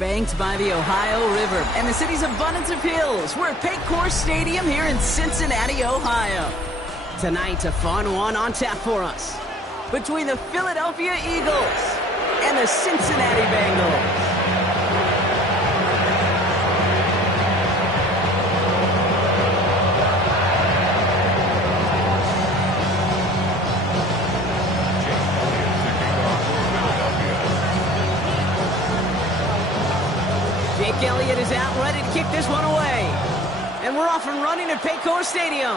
banked by the Ohio River and the city's abundance of hills. We're at Paycor Stadium here in Cincinnati, Ohio. Tonight, a fun one on tap for us between the Philadelphia Eagles and the Cincinnati Bengals. Jake Elliott is out ready to kick this one away. And we're off and running at Paycor Stadium.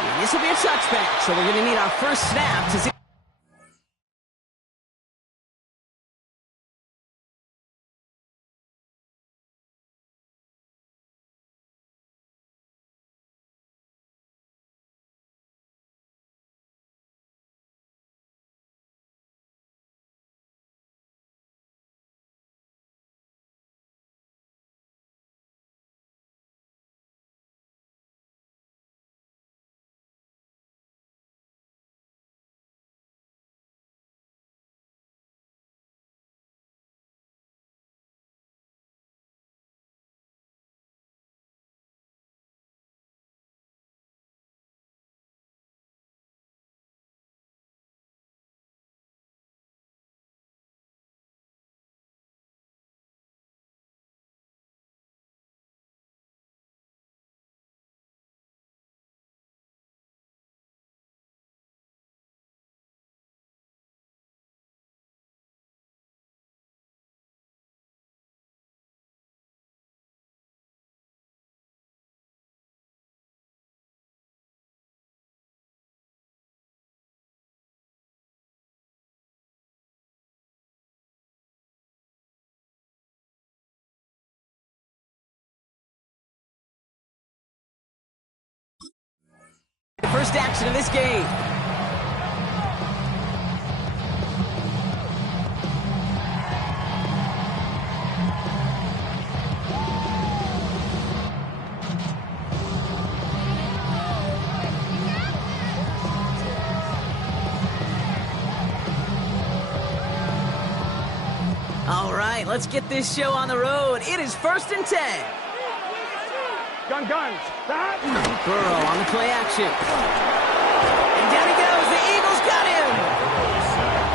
And this will be a touchback, so we're going to need our first snap to see. First action of this game. All right, let's get this show on the road. It is 1st and 10. Guns. Burrow on the play action. And down he goes. The Eagles got him.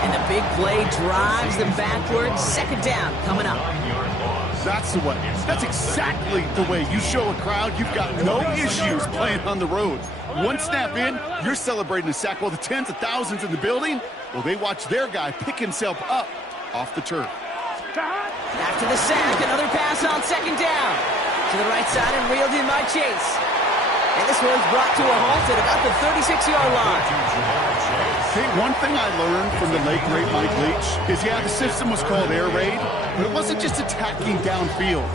And the big play drives them backwards. 2nd down coming up. That's the way. That's exactly the way you show a crowd you've got no issues playing on the road. One snap in, you're celebrating a sack while the tens of thousands in the building, well, they watch their guy pick himself up off the turf. After the sack, another pass on 2nd down. To the right side and reeled in by Chase. And this one's brought to a halt at about the 36-yard line. Hey, one thing I learned from the late great Mike Leach is, yeah, the system was called air raid, but it wasn't just attacking downfield.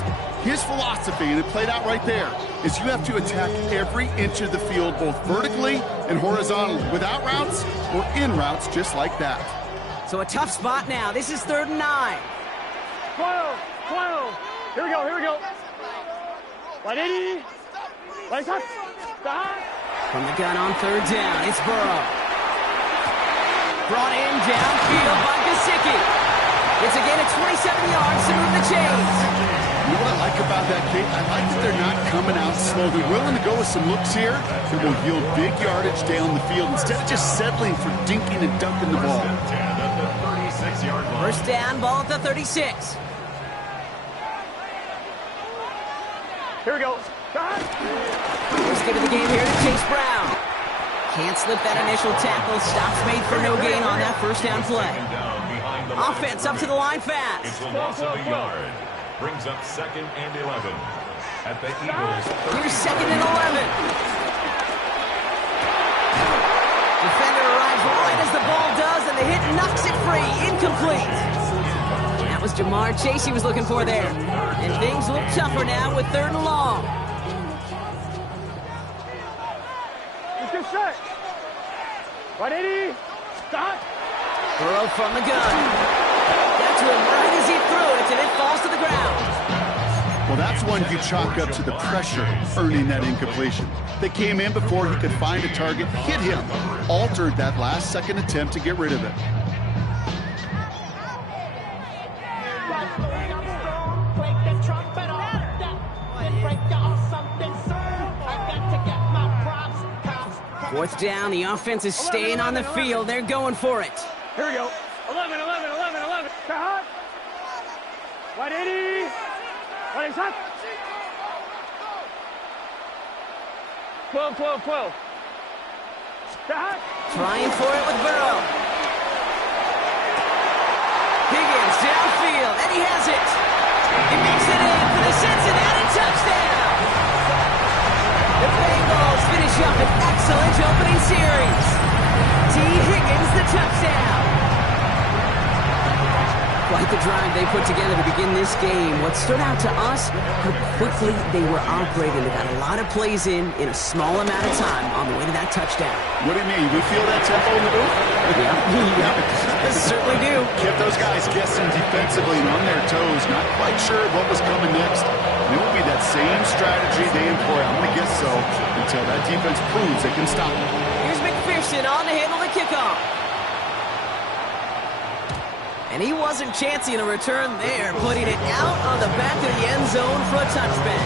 His philosophy, and it played out right there, is you have to attack every inch of the field, both vertically and horizontally, without routes or in routes just like that. So a tough spot now. This is 3rd and 9. 12. Here we go. 180. From the gun on 3rd down, it's Burrow. Brought in downfield by Gesicki. It's a gain of 27 yards to move the chains. You know what I like about that, Kate? I like that they're not coming out slow. They're willing to go with some looks here that will yield big yardage down the field instead of just settling for dinking and dunking the ball. 1st down, ball at the 36. Here we go. Let's get to the game here to Chase Brown. Can't slip that initial tackle. Stops made for no gain on that 1st down play. Offense up to the line fast. It's a loss of a yard. Brings up 2nd and 11. At the Eagles. Here's 2nd and 11. Defender arrives right as the ball does, and the hit knocks it free. Incomplete. That was Jamar Chase he was looking for there. And things look tougher now with 3rd and long. Let's get set. 180. Stop. Burrow from the gun. Got to him right as he threw it, and it falls to the ground. Well, that's one you chalk up to the pressure earning that incompletion. They came in before he could find a target, hit him, altered that last-second attempt to get rid of it. Fourth down, the offense is staying on the field. They're going for it. Here we go. 11. Stop. 180. 180. 12. Stop. Trying for it with Burrow. Higgins downfield, and he has it. He makes it in for the Cincinnati touchdown. The Bengals finish up an excellent opening series. T. Higgins, the touchdown. Quite the drive they put together to begin this game. What stood out to us, how quickly they were operating. They got a lot of plays in a small amount of time on the way to that touchdown. What do you mean? We feel that tempo in the booth? Yeah, certainly do. Kept those guys guessing defensively and on their toes, not quite sure what was coming next. And it will be that same strategy they employ, I'm going to guess so, until that defense proves they can stop them. Here's McPherson on to handle the kickoff. And he wasn't chancing a return there, putting it out on the back of the end zone for a touchback.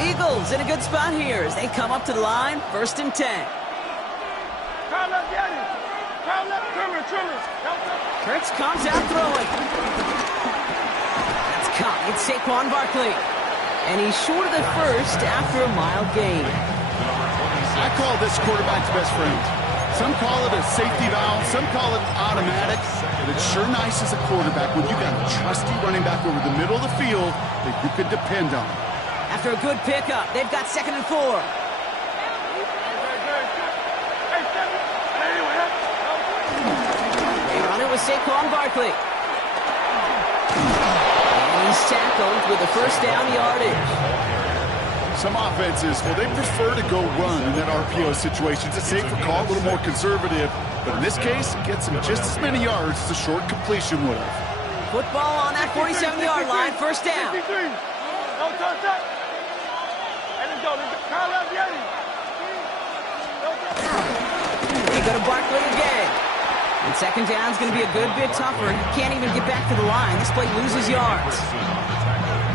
Eagles in a good spot here as they come up to the line, 1st and 10. Kurtz comes out throwing. That's caught. It's Saquon Barkley. And he's short of the first after a mild gain. I call this quarterback's best friend. Some call it a safety valve, some call it automatic, but it's sure nice as a quarterback when you got a trusty running back over the middle of the field that you can depend on. After a good pickup, they've got 2nd and 4. They run it with Saquon Barkley. He's tackled with the first down yardage. Some offenses, well, they prefer to go run in that RPO situation. It's a safer call, a little more conservative. But in this case, it gets him just as many yards as a short completion would have. Football on that 47-yard line, 1st down. They go to Barkley again. And 2nd down's going to be a good bit tougher. He can't even get back to the line. This play loses yards.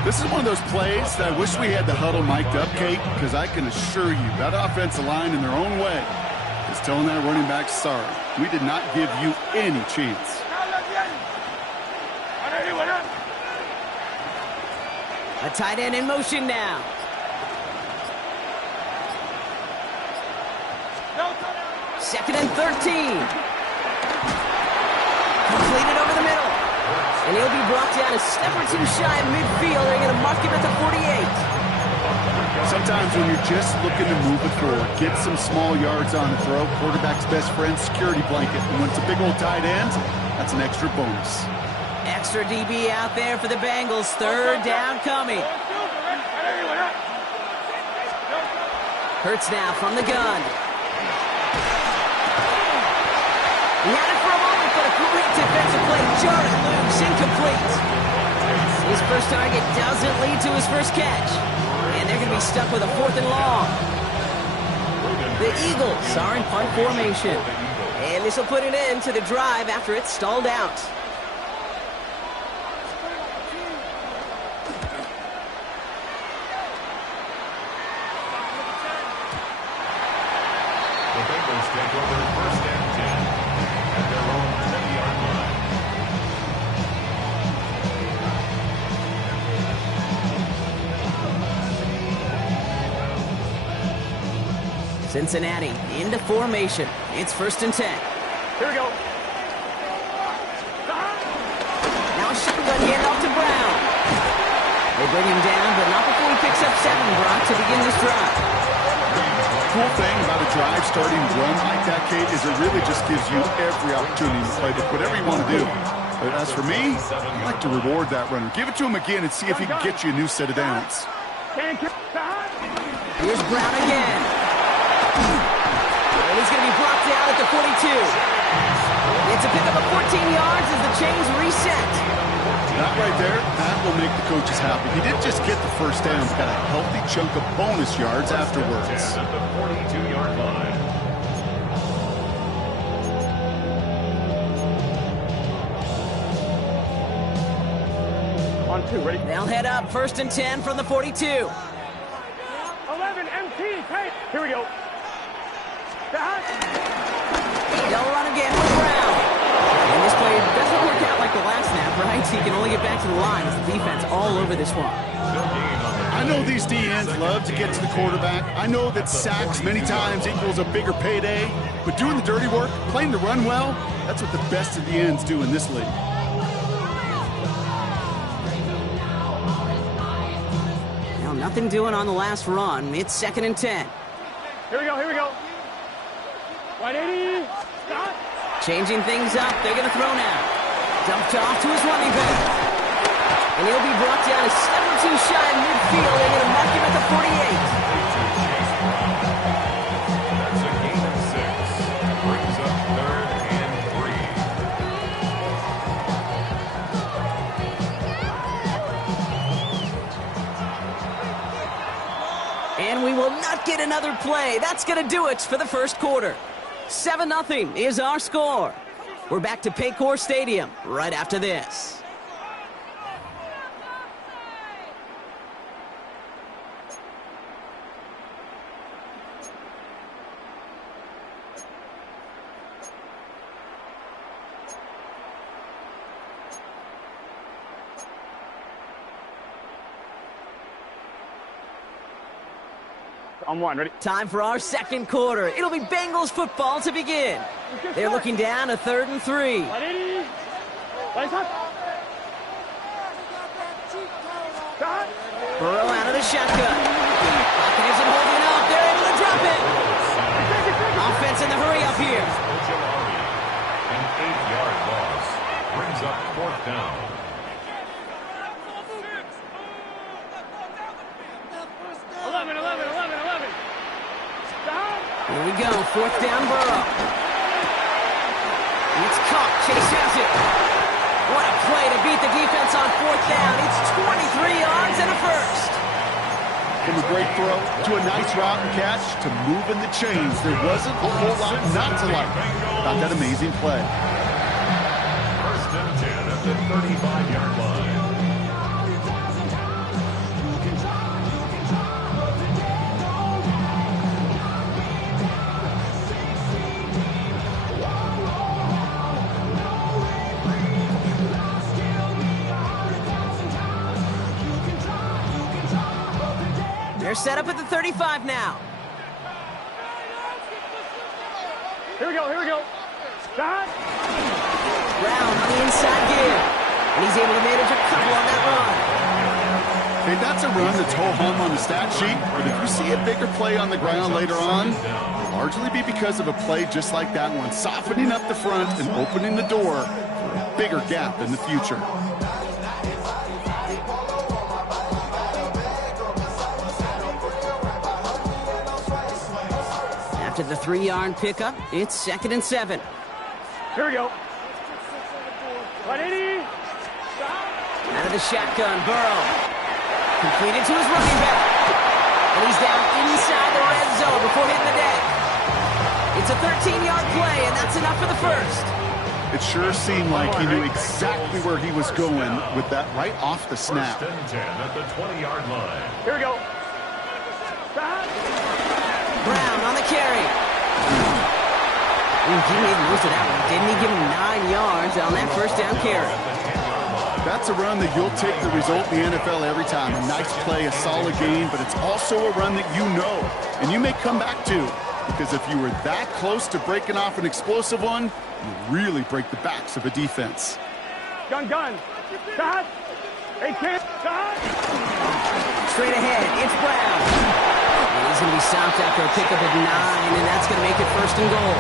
This is one of those plays that I wish we had the huddle mic'd up, Kate, because I can assure you that offensive line in their own way is telling that running back, sorry, we did not give you any chance. A tight end in motion now. Second and 13. Completed over the middle. And he'll be brought down a step or two shy of midfield. They're going to mark him at the 48. Sometimes when you're just looking to move it forward, get some small yards on the throw, quarterback's best friend, security blanket. And when it's a big old tight end, that's an extra bonus. Extra DB out there for the Bengals. 3rd down coming. Hurts now from the gun. He had it for a moment, but a great defensive play. Jarred loose, incomplete. His first target doesn't lead to his first catch. And they're going to be stuck with a 4th and long. The Eagles are in punt formation. And this will put an end to the drive after it's stalled out. The Bengals take over 1st and 10 at their own 10-yard line. Cincinnati into formation. It's 1st and 10. Here we go. Now a shotgun handoff to Brown. They bring him down, but not before he picks up 7, Brock, to begin this drive. Cool thing about a drive starting run like that, Kate, is it really just gives you every opportunity to play whatever you want to do. But as for me, I like to reward that runner. Give it to him again and see if he can get you a new set of downs. Here's Brown again. And he's going to be brought down at the 42. It's a pickup of 14 yards as the chains reset. That right there, that will make the coaches happy. He didn't just get the first down, he got a healthy chunk of bonus yards afterwards. At the 42-yard line. On 2, ready? They'll head up 1st and 10 from the 42. 11, MT, hey, here we go. They'll run again with Brown. And this play doesn't work out like the last snap, right? He can only get back to the line as the defense all over this one. I know these DNs love to get to the quarterback. I know that sacks many times equals a bigger payday. But doing the dirty work, playing the run well, that's what the best of the ends do in this league. Now, nothing doing on the last run. It's 2nd and 10. Here we go, here we go. 180, stop. Changing things up. They're going to throw now. Dumped off to his running back. And he'll be brought down a 7-2 shy in midfield. They're going to mark him at the 48. That's a gain of 6. Brings up 3rd and 3. And we will not get another play. That's going to do it for the first quarter. 7-0 is our score. We're back to Paycor Stadium right after this. On 1, ready? Time for our second quarter. It'll be Bengals football to begin. They're looking down a 3rd and 3. 180, lights up. Stop. Burrow out of the shotgun. Pocket isn't holding up. They're able to drop it. Offense in the hurry up here. An 8-yard loss. Brings up 4th down. Here we go, 4th down Burrow. It's caught, Chase has it. What a play to beat the defense on 4th down. It's 23 yards and a first. From a great throw to a nice route and catch to moving the chains, there wasn't a whole lot not to like about that amazing play. 1st and 10 at the 35-yard line. They're set up at the 35 now. Here we go, here we go. Stop. Brown on the inside give. And he's able to manage a couple on that run. Hey, that's a run that's ho-hum on the stat sheet, but if you see a bigger play on the ground later on, it'll largely be because of a play just like that one, softening up the front and opening the door for a bigger gap in the future. After the 3-yard pickup, it's 2nd and 7. Here we go. 180. Out of the shotgun, Burrow. Completed to his running back. And he's down inside the red zone before hitting the deck. It's a 13-yard play, and that's enough for the first. It sure seemed like he knew exactly where he was going with that right off the snap. 1st and 10 at the 20-yard line. Here we go. Stop. Brown on the carry. He made most of that one, didn't he? Give him 9 yards on that 1st down carry. That's a run that you'll take the result in the NFL every time. A nice play, a solid game, but it's also a run that you know and you may come back to, because if you were that close to breaking off an explosive one, you really break the backs of a defense. Gun. Stop. Hey, kid. Stop. Straight ahead, it's Brown. And he's going to be stopped after a pickup of 9, and that's going to make it 1st and goal.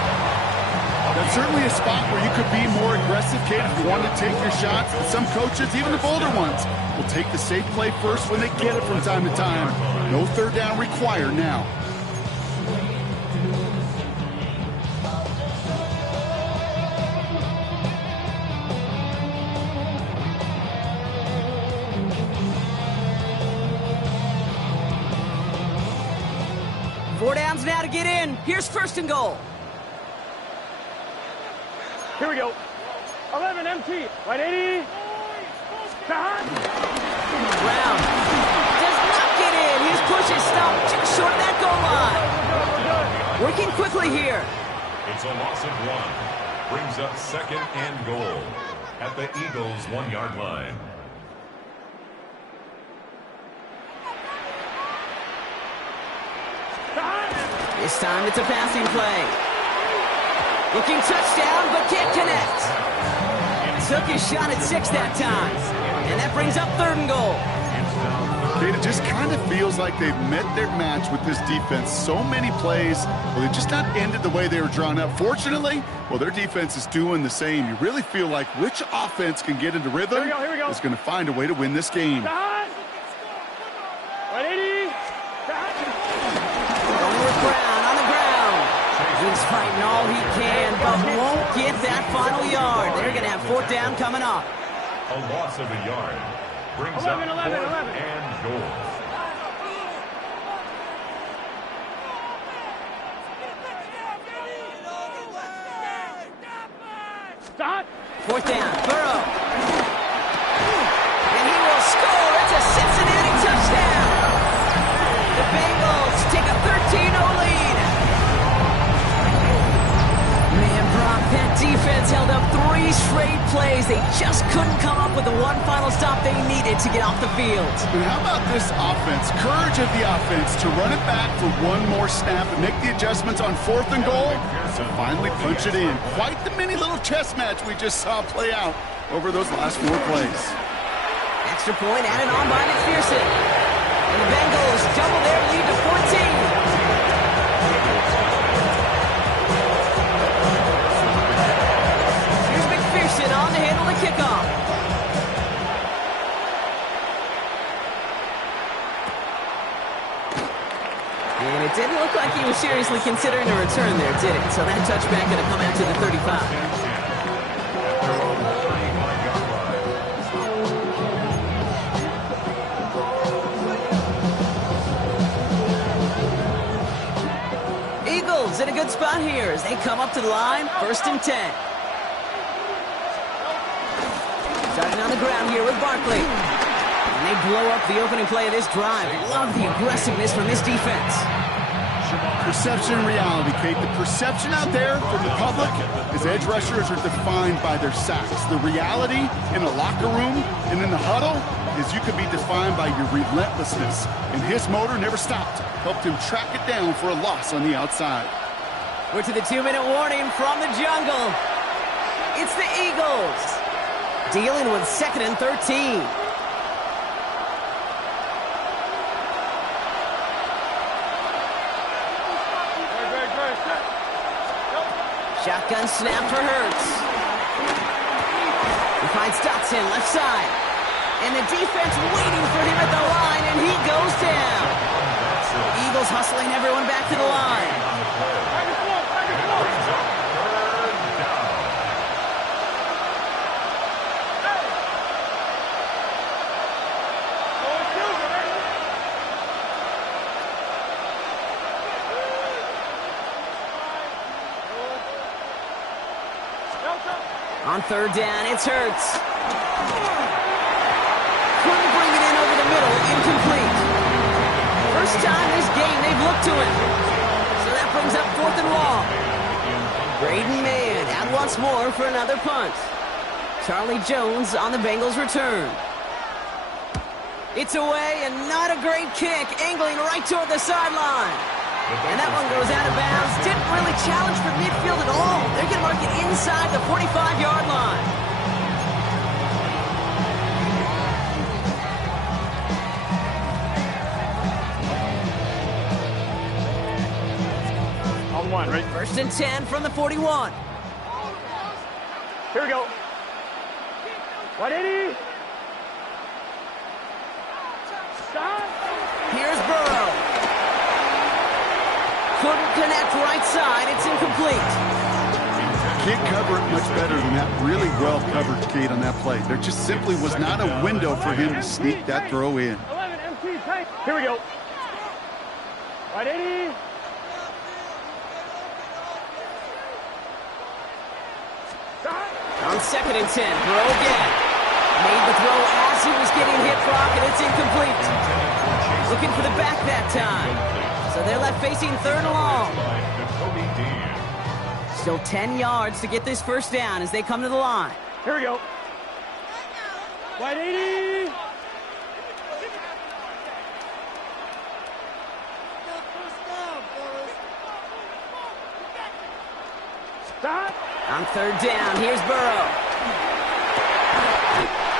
That's certainly a spot where you could be more aggressive, kid, if you want to take your shots. But some coaches, even the bolder ones, will take the safe play first when they get it from time to time. No 3rd down required now. downs now to get in. Here's first and goal. Here we go. 11 MT. Right 80. Brown does not get in. His push is stopped just short of that goal line. Working quickly here. It's a loss of 1. Brings up second and goal at the Eagles' 1-yard line. This time it's a passing play. Looking touchdown, but can't connect. Took his shot at 6 that time. And that brings up third and goal. It just kind of feels like they've met their match with this defense. So many plays, well, they just not ended the way they were drawn up. Fortunately, well, their defense is doing the same. You really feel like which offense can get into rhythm is going to find a way to win this game. 180. Going with Brown on the ground. He's fighting all he can, but won't get that final yard. They're going to have fourth down coming up. A loss of a yard. Brings 11, up 11, fourth 11. and goal. Stop. Fourth down, Burrow. And he will score. It's a Cincinnati touchdown. The Bengals take a 13-0 lead. Man, Brock, that defense held up 3 straight plays. They just couldn't come up with the one final stop they needed to get off the field. And how about this offense? Courage of the offense to run it back for one more snap and make the adjustments on fourth and goal to finally punch it in. Quite the mini little chess match we just saw play out over those last 4 plays. Extra point added on by McPherson. And the Bengals double their lead to 14. Here's McPherson on to handle the kickoff. And it didn't look like he was seriously considering a return there, did it? So that touchback going to come out to the 35. In a good spot here as they come up to the line, first and 10. Starting on the ground here with Barkley. And they blow up the opening play of this drive. Love the aggressiveness from this defense. Perception and reality, Kate. The perception out there from the public is edge rushers are defined by their sacks. The reality in a locker room and in the huddle is you can be defined by your relentlessness. And his motor never stopped. Helped him track it down for a loss on the outside. We're to the 2-minute warning from the jungle. It's the Eagles dealing with 2nd and 13. Shotgun snap for Hurts. He finds Dotson left side. And the defense waiting for him at the line, and he goes down. Eagles hustling everyone back to the line. On third down, it's Hurts. Couldn't bring it in over the middle, incomplete. First time this game they've looked to him. So that brings up fourth and long. Braden Mann out once more for another punt. Charlie Jones on the Bengals return. It's away and not a great kick, angling right toward the sideline. And that one goes out of bounds. Didn't really challenge for midfield at all. They're going to mark it inside the 45-yard line. On 1, right? First and 10 from the 41. Here we go. 180. Stop. Here's Burrow. Couldn't connect right side. It's incomplete. Can't cover it much better than that. Really well covered, Kate, on that play. There just simply was not a window for him to sneak that throw in. 11 MT tight. Here we go. 180. on 2nd and 10. Burrow again. Made the throw as he was getting hit, Brock, and it's incomplete. Looking for the back that time. So they're left facing 3rd and long. Still 10 yards to get this first down as they come to the line. Here we go. Wide 80. Stop. On 3rd down, here's Burrow.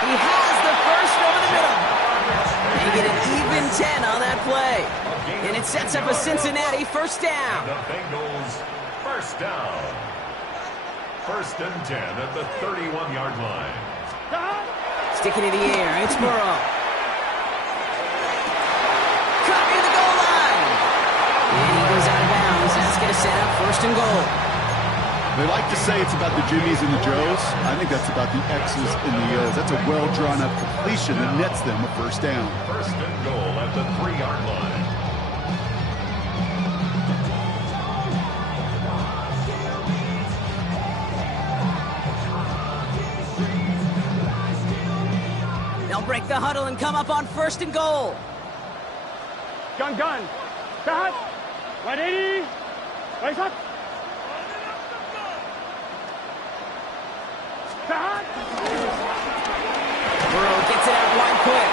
He has the first over the middle. They get an even 10 on that play. And it sets up a Cincinnati first down. The Bengals first down. 1st and 10 at the 31-yard line. Stop. Sticking in the air, it's Burrow. Cut near the goal line. And he goes out of bounds. That's going to set up 1st and goal. They like to say it's about the Jimmies and the Joes. I think that's about the X's and the O's. That's a well-drawn-up completion that nets them a first down. 1st and goal at the 3-yard line. They'll break the huddle and come up on 1st and goal. Gun. Stop. Wide 80. Right shot. Stop. Burrow gets it out wide quick.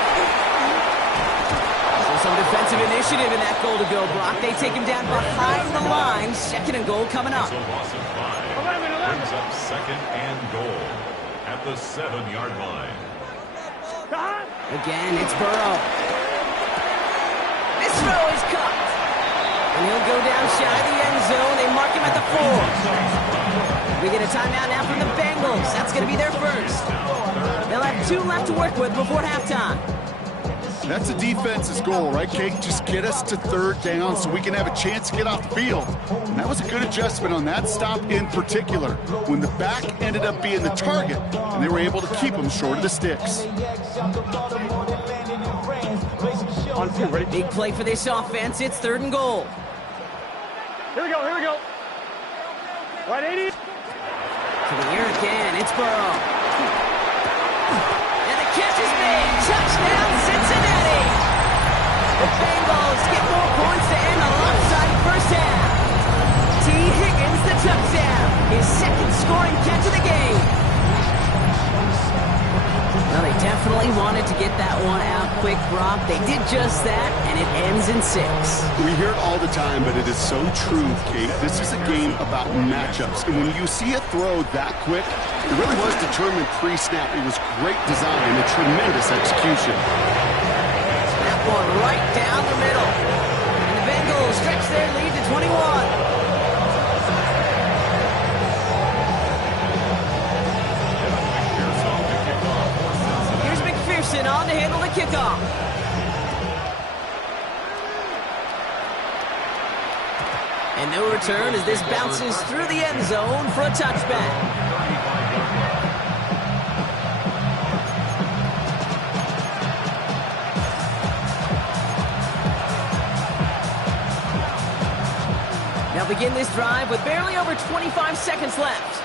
So some defensive initiative in that goal to go, Brock. They take him down behind the line. 2nd and goal coming up. So loss of 5 brings up 2nd and goal at the 7-yard line. Stop. Again, it's Burrow. This throw is caught. And he'll go down shy of the end zone. They mark him at the 4. We get a timeout now from the Bengals. That's going to be their first. They'll have 2 left to work with before halftime. That's the defense's goal, right, Kate? Just get us to 3rd down so we can have a chance to get off the field. And that was a good adjustment on that stop in particular, when the back ended up being the target, and they were able to keep him short of the sticks. On 2, ready? Big play for this offense. It's 3rd and goal. Here we go. Wide 80. To the air again. It's Burrow. And the catch is made. Touchdown, Cincinnati. The Bengals get more points to end a lopsided first half. T. Higgins, the touchdown. His 2nd scoring catch of the game. Well, they definitely wanted to get that one out quick, Brock. They did just that, and it ends in 6. We hear it all the time, but it is so true, Kate. This is a game about matchups. And when you see a throw that quick, it really was determined pre-snap. It was great design and a tremendous execution. That one right down the middle. And the Bengals stretch their lead to 21. On to handle the kickoff. And no return as this bounces through the end zone for a touchback. They'll begin this drive with barely over 25 seconds left.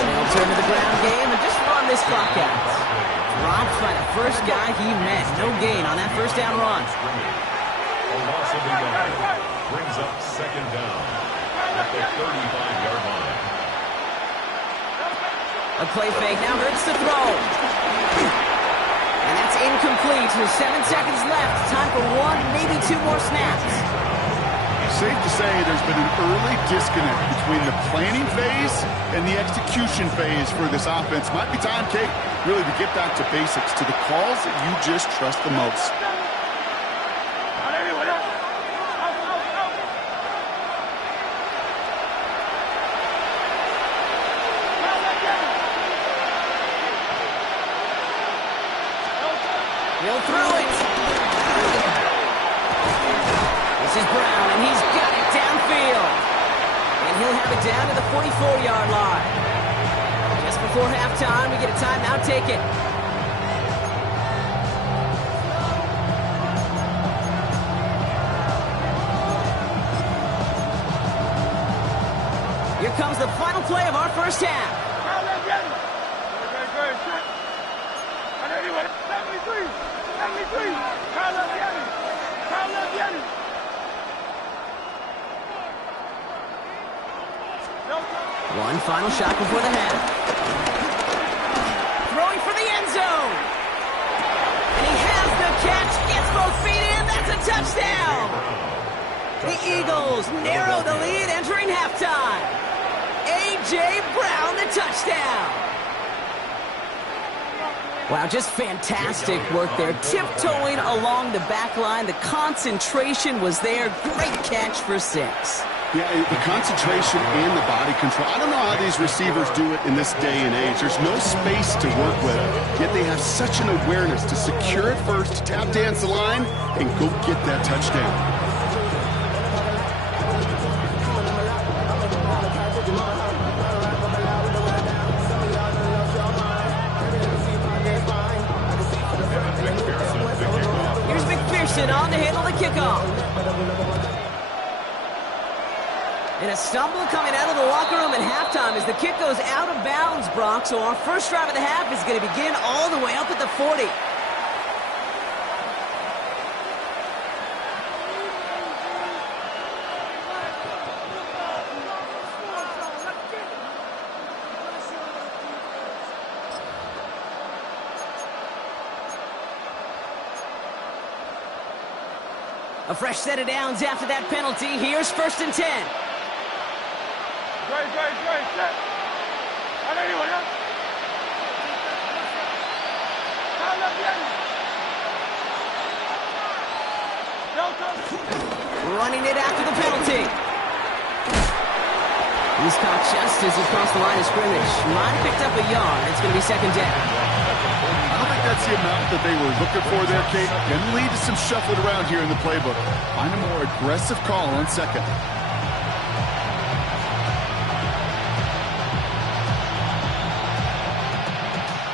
They'll turn to the ground game and just run this clock out. Dropped by the first guy he met. No gain on that first down run. A loss of a yard brings up 2nd down at the 35-yard line. A play fake now hurts the throw. And that's incomplete with 7 seconds left. Time for 1, maybe 2 more snaps. Safe to say there's been an early disconnect between the planning phase and the execution phase for this offense. Might be time, Kate, really to get back to basics, to the calls that you just trust the most. He'll throw it. This is Brown, and he's got it downfield. And he'll have it down to the 44-yard line. Just before halftime, we get a timeout taken. Here comes the final play of our first half. One final shot before the half. Throwing for the end zone. And he has the catch. Gets both feet in. That's a touchdown. The Eagles narrow the lead entering halftime. A.J. Brown, the touchdown. Wow, just fantastic work there. Tiptoeing along the back line. The concentration was there. Great catch for 6. Yeah, the concentration and the body control. I don't know how these receivers do it in this day and age. There's no space to work with, yet they have such an awareness to secure it first, tap dance the line, and go get that touchdown. Here's McPherson on to handle the kickoff. And a stumble coming out of the locker room at halftime as the kick goes out of bounds, Brock. So our first drive of the half is going to begin all the way up at the 40. A fresh set of downs after that penalty. Here's 1st and 10. Set. Running it after the penalty. He's caught just as he crossed the line of scrimmage. Might have picked up a yard. It's going to be 2nd down. I don't think that's the amount that they were looking for there, Kate. Can lead to some shuffling around here in the playbook. Find a more aggressive call on 2nd.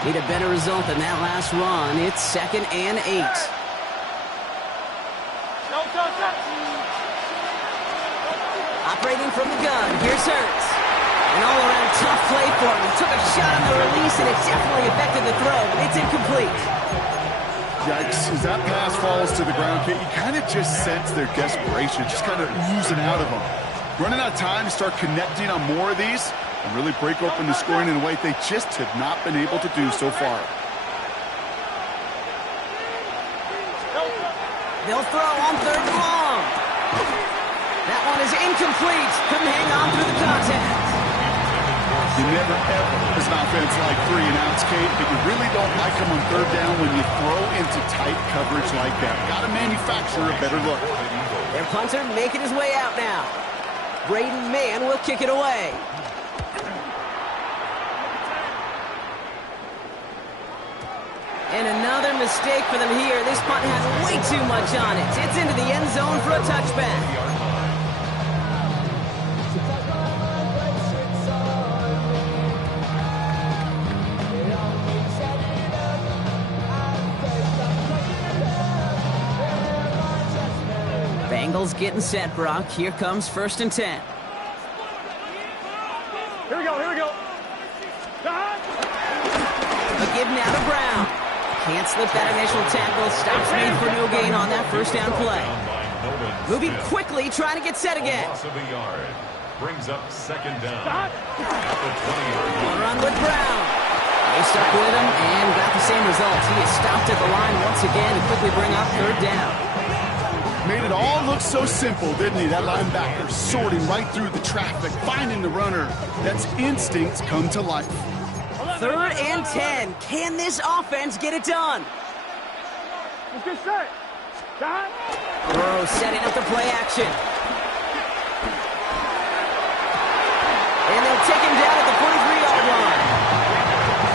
Need a better result than that last run. It's 2nd and 8. Operating from the gun. Here's Hurts. An all-around tough play for him. He took a shot on the release, and it definitely affected the throw. It's incomplete. Yikes. As that pass falls to the ground, Kate, you kind of just sense their desperation, just kind of oozing out of them. Running out of time to start connecting on more of these and really break open the scoring in a way they just have not been able to do so far. They'll throw on 3rd and long. That one is incomplete. Couldn't hang on through the contact. You never ever, as an offense, like 3 and outs, Kate, but you really don't like them on 3rd down when you throw into tight coverage like that. Got to manufacture a better look. Their punter making his way out now. Braden Mann will kick it away. And another mistake for them here. This punt has way too much on it. It's into the end zone for a touchback. Bengals getting set, Brock. Here comes 1st and 10. Here we go. A give now to Brown. Can't slip that initial tackle. Stops made for no gain on that 1st down play. Moving quickly, trying to get set again. Loss of a yard. Brings up 2nd down. At the 20-yard line. Run with Brown. They stuck with him and got the same result. He is stopped at the line once again to quickly bring up 3rd down. Made it all look so simple, didn't he? That linebacker sorting right through the traffic, finding the runner. That's instincts come to life. 3rd and 10. Can this offense get it done? Let's get set. Burrow setting up the play action. And they'll take him down at the 43-yard line.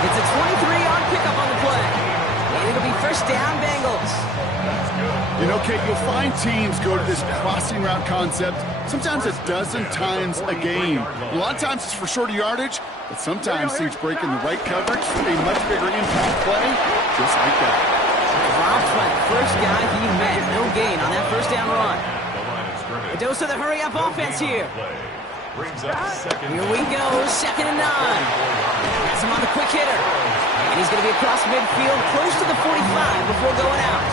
It's a 23-yard pickup on the play. And it'll be 1st down, Bengals. You know, Kate, you'll find teams go to this crossing route concept sometimes a dozen times a game. A lot of times it's for shorter yardage, but sometimes teams breaking the right coverage for a much bigger impact play, just like that. Dropped by the first guy he met. No gain on that 1st down run. A dose of the hurry-up offense here. Brings up second. Here we go, 2nd and 9. Has him on the quick hitter. And he's going to be across midfield, close to the 45 before going out.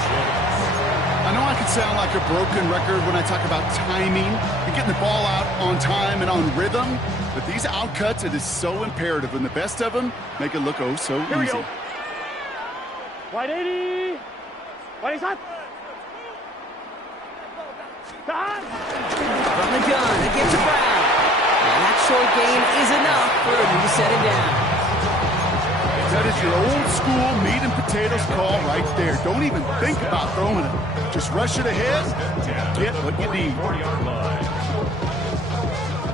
I know I can sound like a broken record when I talk about timing and getting the ball out on time and on rhythm, but these outcuts, it is so imperative, and the best of them make it look oh so Here we easy. go. Wide 80. Wide shot. Time. From the gun, against Brown. And that short game is enough for him to set it down. That is your old school meat and potatoes call right there. Don't even think about throwing it. Just rush it ahead, get what you need. 4-yard line.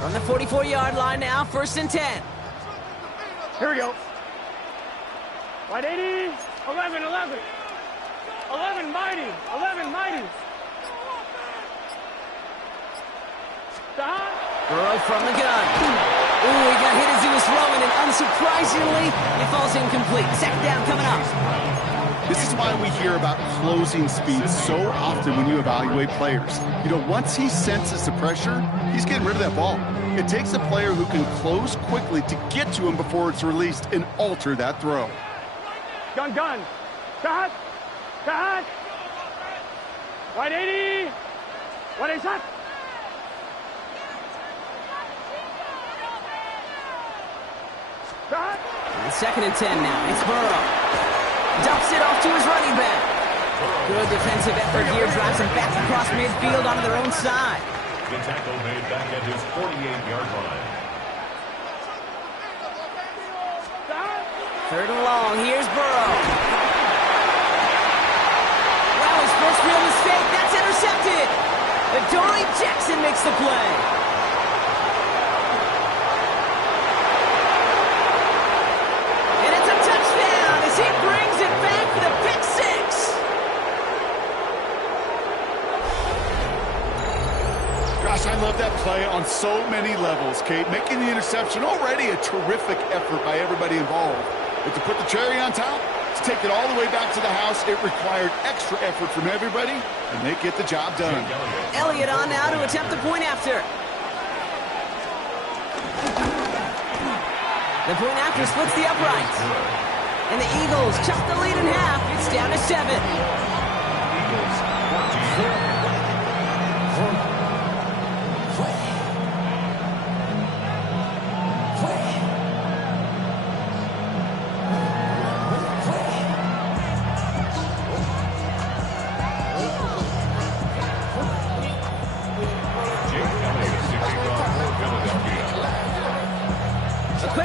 From the 44-yard line now, 1st and 10. Here we go. Wide 80. 11, 11. 11 mighty. 11 mighty. Time. Burrow from the gun. Ooh, he got hit as he was throwing, and unsurprisingly, it falls incomplete. 2nd down coming up. This is why we hear about closing speed so often when you evaluate players. You know, once he senses the pressure, he's getting rid of that ball. It takes a player who can close quickly to get to him before it's released and alter that throw. Gun, gun. Cut. Cut. Wide 80. Wide shot. Cut. And 2nd and 10 now. It's Burrow. Dumps it off to his running back. Good defensive effort here. Drives him back across midfield onto their own side. The tackle made back at his 48-yard line. 3rd and long. Here's Burrow. Well, his first real mistake. That's intercepted. Adoree Jackson makes the play. And it's a touchdown as he brings it back for the pick 6. Gosh, I love that play on so many levels, Kate. Making the interception, already a terrific effort by everybody involved. But to put the cherry on top, to take it all the way back to the house, it required extra effort from everybody, and they get the job done. Elliott on now to attempt the point after. The point after splits the uprights. And the Eagles chop the lead in half. It's down to 7. Eagles 14.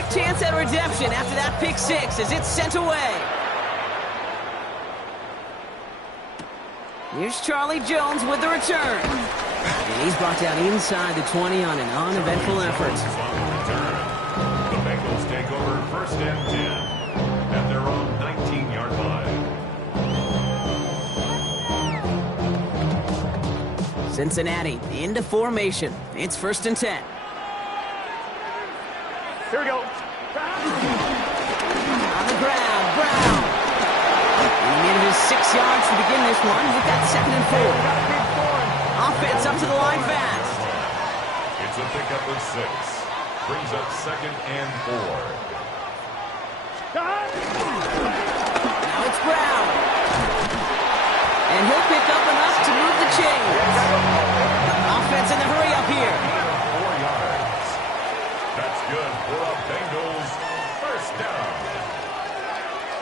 Chance at redemption after that pick 6 as it's sent away. Here's Charlie Jones with the return. And he's brought down inside the 20 on an uneventful effort. The Bengals take over 1st and 10 at their own 19-yard line. Cincinnati into formation. It's 1st and 10. Here we go. On the ground, Brown. And he needed his 6 yards to begin this one. We've got 2nd and 4. Offense up to the line fast. It's a pickup of 6. Brings up 2nd and 4. Now it's Brown. And he'll pick up enough to move the chains. Offense in the hurry up here. 4 yards. That's good for a Bengals 1st down.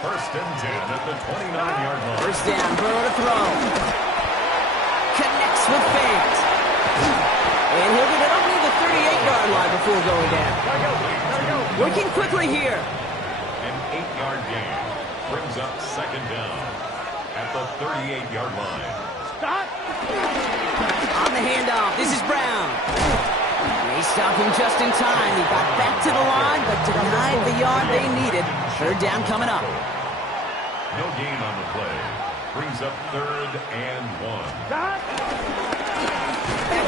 1st and 10 at the 29-yard line. 1st down, Burrow to throw. Connects with fans. And he'll get it up near the 38-yard line before going down. Working quickly here. An 8-yard gain brings up 2nd down at the 38-yard line. On the handoff, this is Brown. They stopped him just in time. He got back to the line, but denied the yard they needed. 3rd down coming up. No gain on the play. Brings up 3rd and 1. Back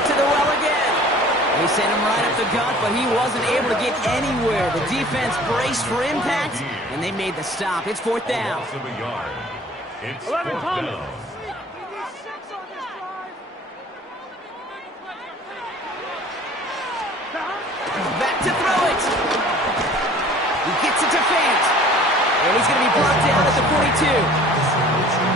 to the well again. They sent him right up the gut, but he wasn't able to get anywhere. The defense braced for impact, and they made the stop. It's 4th down. Loss of a yard. It's 11 4th Thomas. down. And he's going to be brought down at the 42.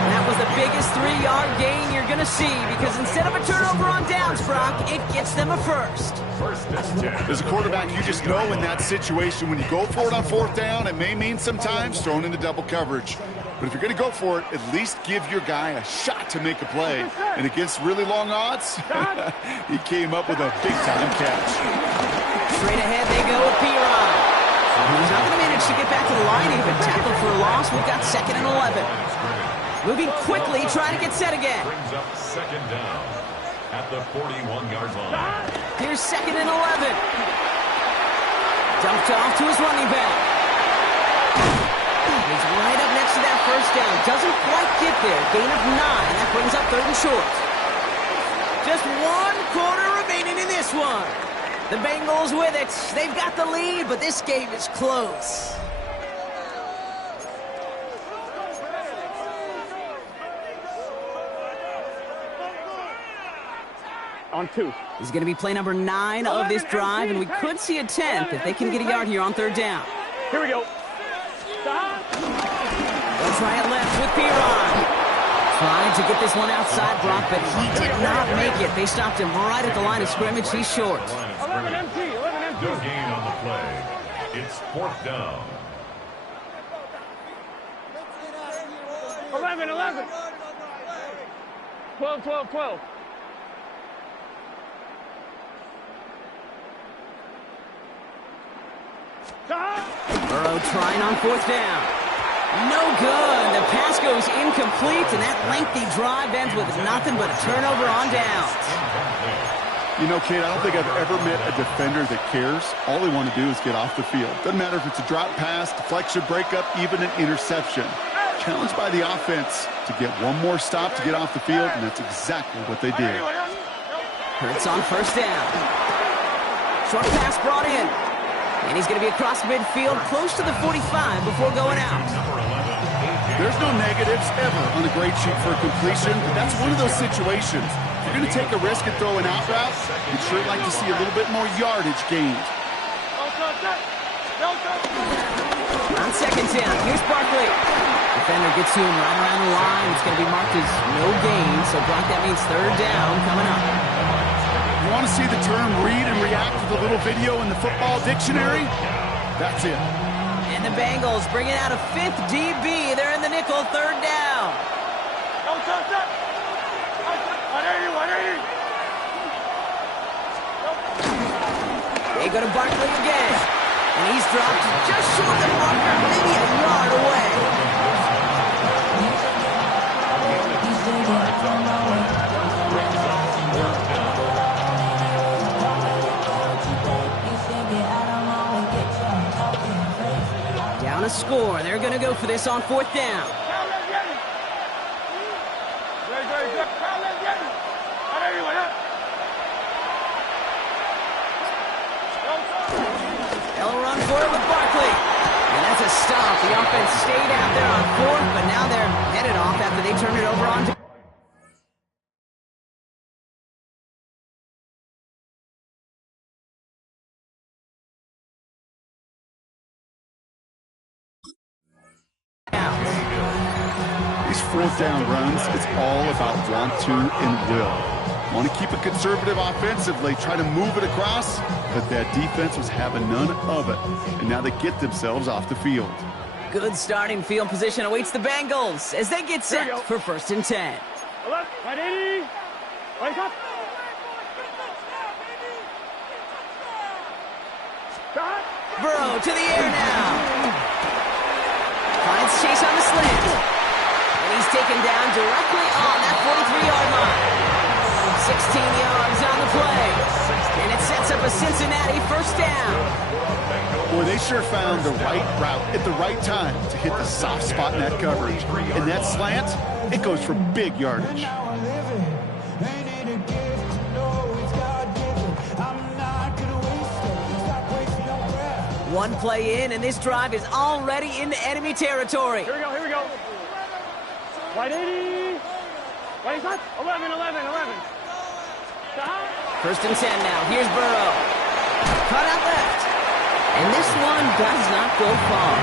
That was the biggest 3-yard gain you're going to see because instead of a turnover on downs, Brock, it gets them a first. As a quarterback, you just know in that situation when you go for it on 4th down, it may mean sometimes thrown into double coverage. But if you're going to go for it, at least give your guy a shot to make a play. And against really long odds, he came up with a big-time catch. Straight ahead they go with P-Ron. He's not going to manage to get back to the line even. Tackled for a loss. We've got 2nd and 11. Moving quickly, trying to get set again. Brings up 2nd down at the 41-yard line. Here's 2nd and 11. Dumped off to his running back. He's right up next to that 1st down. Doesn't quite get there. Gain of 9. That brings up 3rd and short. Just 1 quarter remaining in this one. The Bengals with it. They've got the lead, but this game is close. On 2. He's going to be play number 9 of this drive, and we could see a 10th if they can get a yard here on 3rd down. Here we go. They'll try it left with P-Ron. Trying to get this one outside, Brock, but he did not make it. They stopped him right at the line of scrimmage. He's short. 11 MT. 11 MT. No gain on the play. It's 4th down. 11. 11. 12. 12. 12. Burrow trying on 4th down. No good. The pass goes incomplete, and that lengthy drive ends with nothing but a turnover on downs. You know, Kate, I don't think I've ever met a defender that cares. All they want to do is get off the field. Doesn't matter if it's a drop pass, deflection, breakup, even an interception. Challenged by the offense to get one more stop to get off the field, and that's exactly what they did. Hurts on 1st down. Short pass brought in. And he's going to be across midfield close to the 45 before going out. There's no negatives ever on a grade sheet for a completion, but that's one of those situations. If you're going to take a risk and throw an out route, you'd sure like to see a little bit more yardage gained. On 2nd down, here's Barkley. Defender gets to him right around the line. It's going to be marked as no gain, so Brock, that means 3rd down coming up. You want to see the term read and react to the little video in the football dictionary? That's it. And the Bengals bringing out a 5th DB. They're in the nickel, 3rd down. They go to Barkley again. And he's dropped just short of the marker, maybe a yard away. Down a score. They're going to go for this on 4th down. They'll run for it with Barkley. And that's a stop. The offense stayed out there on 4th, but now they're headed off after they turned it over on. These 4th down runs, it's all about want to and will. Want to keep it conservative offensively, try to move it across, but that defense was having none of it. And now they get themselves off the field. Good starting field position awaits the Bengals as they get set for 1st and 10. 180. Wake up. Burrow to the air now. Finds Chase on the slant. And he's taken down directly on that 43-yard line. 16 yards on the play. And it sets up a Cincinnati 1st down. Boy, they sure found the right route at the right time to hit the soft spot in that coverage. And that slant, it goes for big yardage. One play in, and this drive is already into enemy territory. Here we go, here we go. 180. Wait, cut. 11. 1st and 10 now. Here's Burrow. Cut out left. And this one does not go far.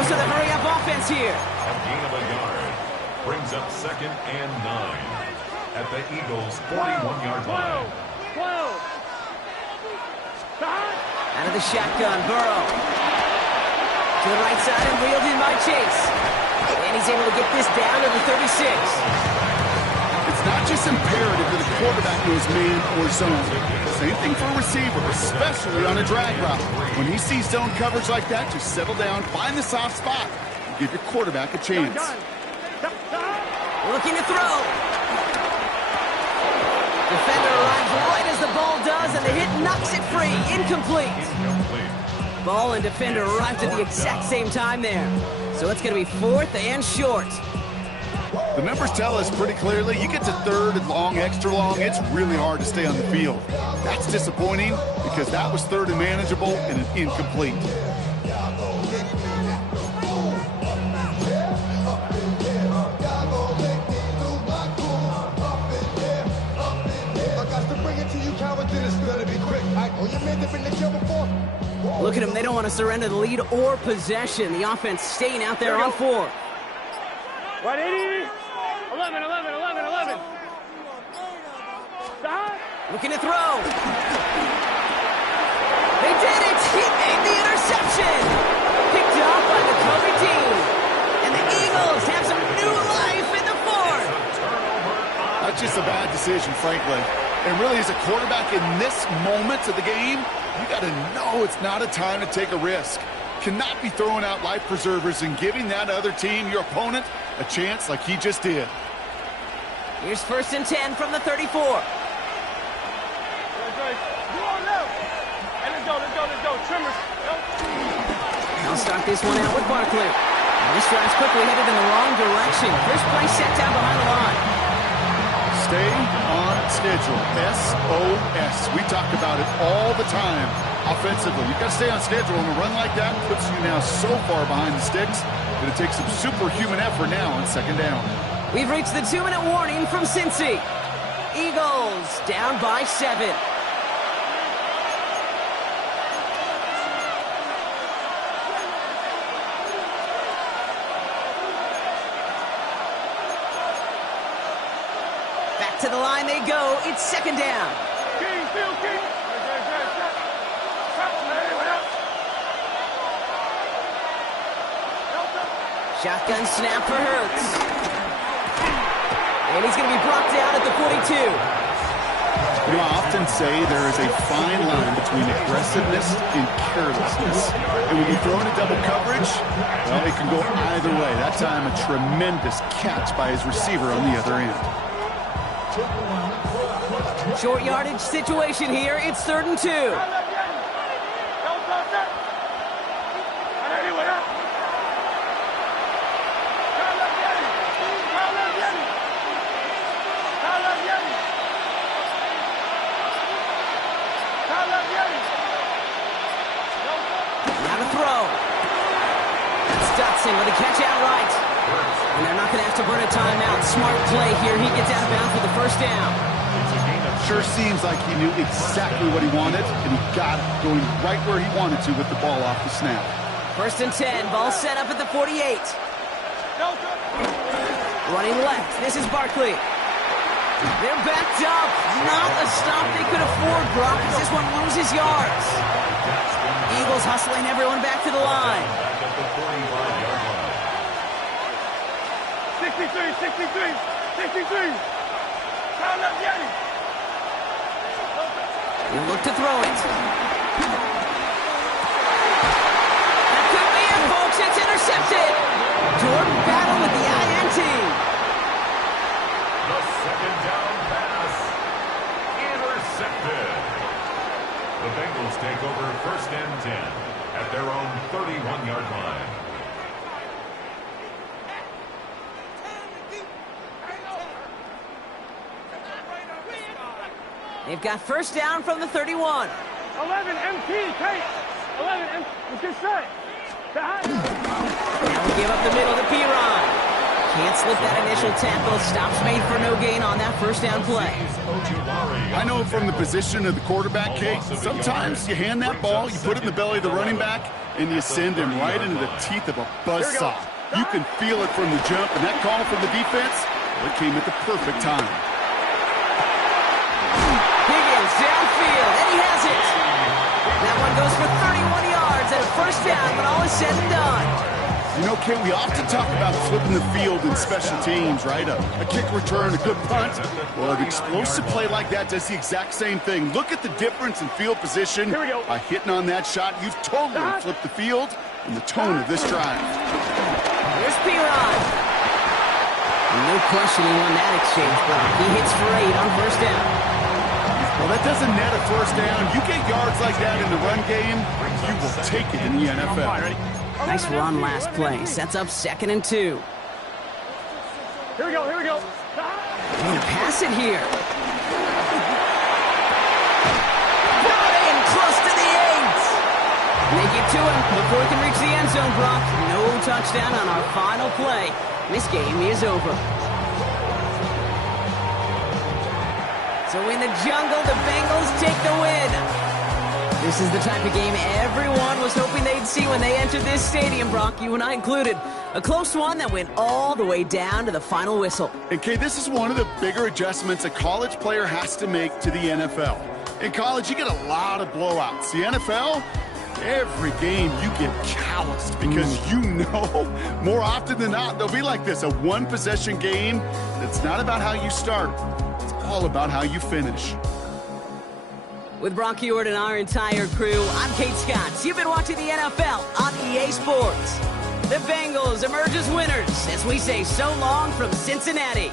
goes to the hurry-up offense here. A gain of a yard brings up 2nd and 9 at the Eagles' 41-yard line. Out of the shotgun, Burrow. To the right side and wheeled in by Chase. And he's able to get this down to the 36. It's not just imperative that a quarterback knows man or zone. Same thing for a receiver, especially on a drag route. When he sees zone coverage like that, just settle down, find the soft spot, and give your quarterback a chance. Looking to throw. Defender arrives right as the ball does, and the hit knocks it free. Incomplete. Ball and defender arrived at the exact same time there. So it's going to be 4th and short. The numbers tell us pretty clearly, you get to 3rd and long, extra long, it's really hard to stay on the field. That's disappointing because that was 3rd and manageable and an incomplete. Look at them, they don't want to surrender the lead or possession. The offense staying out there on 4. Right 80. 11. Looking to throw. They did it! He made the interception! Picked off by the Kobe team. And the Eagles have some new life in the 4th. That's just a bad decision, frankly. And really, as a quarterback in this moment of the game, you got to know it's not a time to take a risk. Cannot be throwing out life preservers and giving that other team, your opponent, a chance like he just did. Here's 1st and 10 from the 34. Let's go. Trimmers. I'll start this one out with Barkley. This drive's quickly headed in the wrong direction. First play set down behind the line. Stay on schedule. SOS. We talk about it all the time. Offensively, you've got to stay on schedule, and a run like that puts you now so far behind the sticks that it takes some superhuman effort now on 2nd down. We've reached the 2-minute warning from Cincy. Eagles down by 7. Back to the line they go. It's 2nd down. King. Shotgun snap for Hurts. And he's going to be brought down at the 42. You know, I often say there is a fine line between aggressiveness and carelessness. And when you throw into double coverage, well, it can go either way. That time, a tremendous catch by his receiver on the other end. Short yardage situation here. It's 3rd and 2. Now to throw. That's Dotson with a catch outright. And they're not going to have to burn a timeout. Smart play here. He gets out of bounds for the 1st down. Sure seems like he knew exactly what he wanted, and he got it going right where he wanted to with the ball off the snap. 1st and 10. Ball set up at the 48. Running left. This is Barkley. They're backed up. Not a stop they could afford, Brock, as this one loses yards. Eagles hustling everyone back to the line. 63. You look to throw it. That could be it, folks. It's intercepted. Jordan Battle with the INT. The 2nd down pass intercepted. The Bengals take over 1st and 10 at their own 31-yard line. They've got 1st down from the 31. 11 MT, Kate. 11 MT. Good shot. Now we give up the middle to Piron. Can't slip that initial tackle. Stops made for no gain on that 1st down play. I know from the position of the quarterback, Kate, sometimes you hand that ball, you put it in the belly of the running back, And you send him right into the teeth of a buzzsaw. You can feel it from the jump, and that call from the defense, well, it came at the perfect time. Higgins downfield, and he has it. That one goes for 31 yards and a first down when all is said and done. You know, Kay, we often talk about flipping the field in special teams, right? A kick return, a good punt. Well, an explosive play like that does the exact same thing. Look at the difference in field position. Here we go. By hitting on that shot, you've totally flipped the field and the tone of this drive. Here's P-Rod. No question he won that exchange, but he hits for 8 on first down. Well, that doesn't net a first down. You get yards like that in the run game, you will take it in the NFL. Nice run last play. Sets up 2nd and 2. Here we go, here we go. Gonna pass it here. Brought in close to the 8. They get to him before he can reach the end zone, Brock. No touchdown on our final play. This game is over. So in the jungle, the Bengals take the win. This is the type of game everyone was hoping they'd see when they entered this stadium, Brock, you and I included. A close one that went all the way down to the final whistle. And Kay, this is one of the bigger adjustments a college player has to make to the NFL. In college, you get a lot of blowouts. The NFL, every game you get calloused because you know more often than not they'll be like this, a one-possession game that's not about how you start. It's all about how you finish. With Brock Heward and our entire crew, I'm Kate Scott. You've been watching the NFL on EA Sports. The Bengals emerge as winners as we say so long from Cincinnati.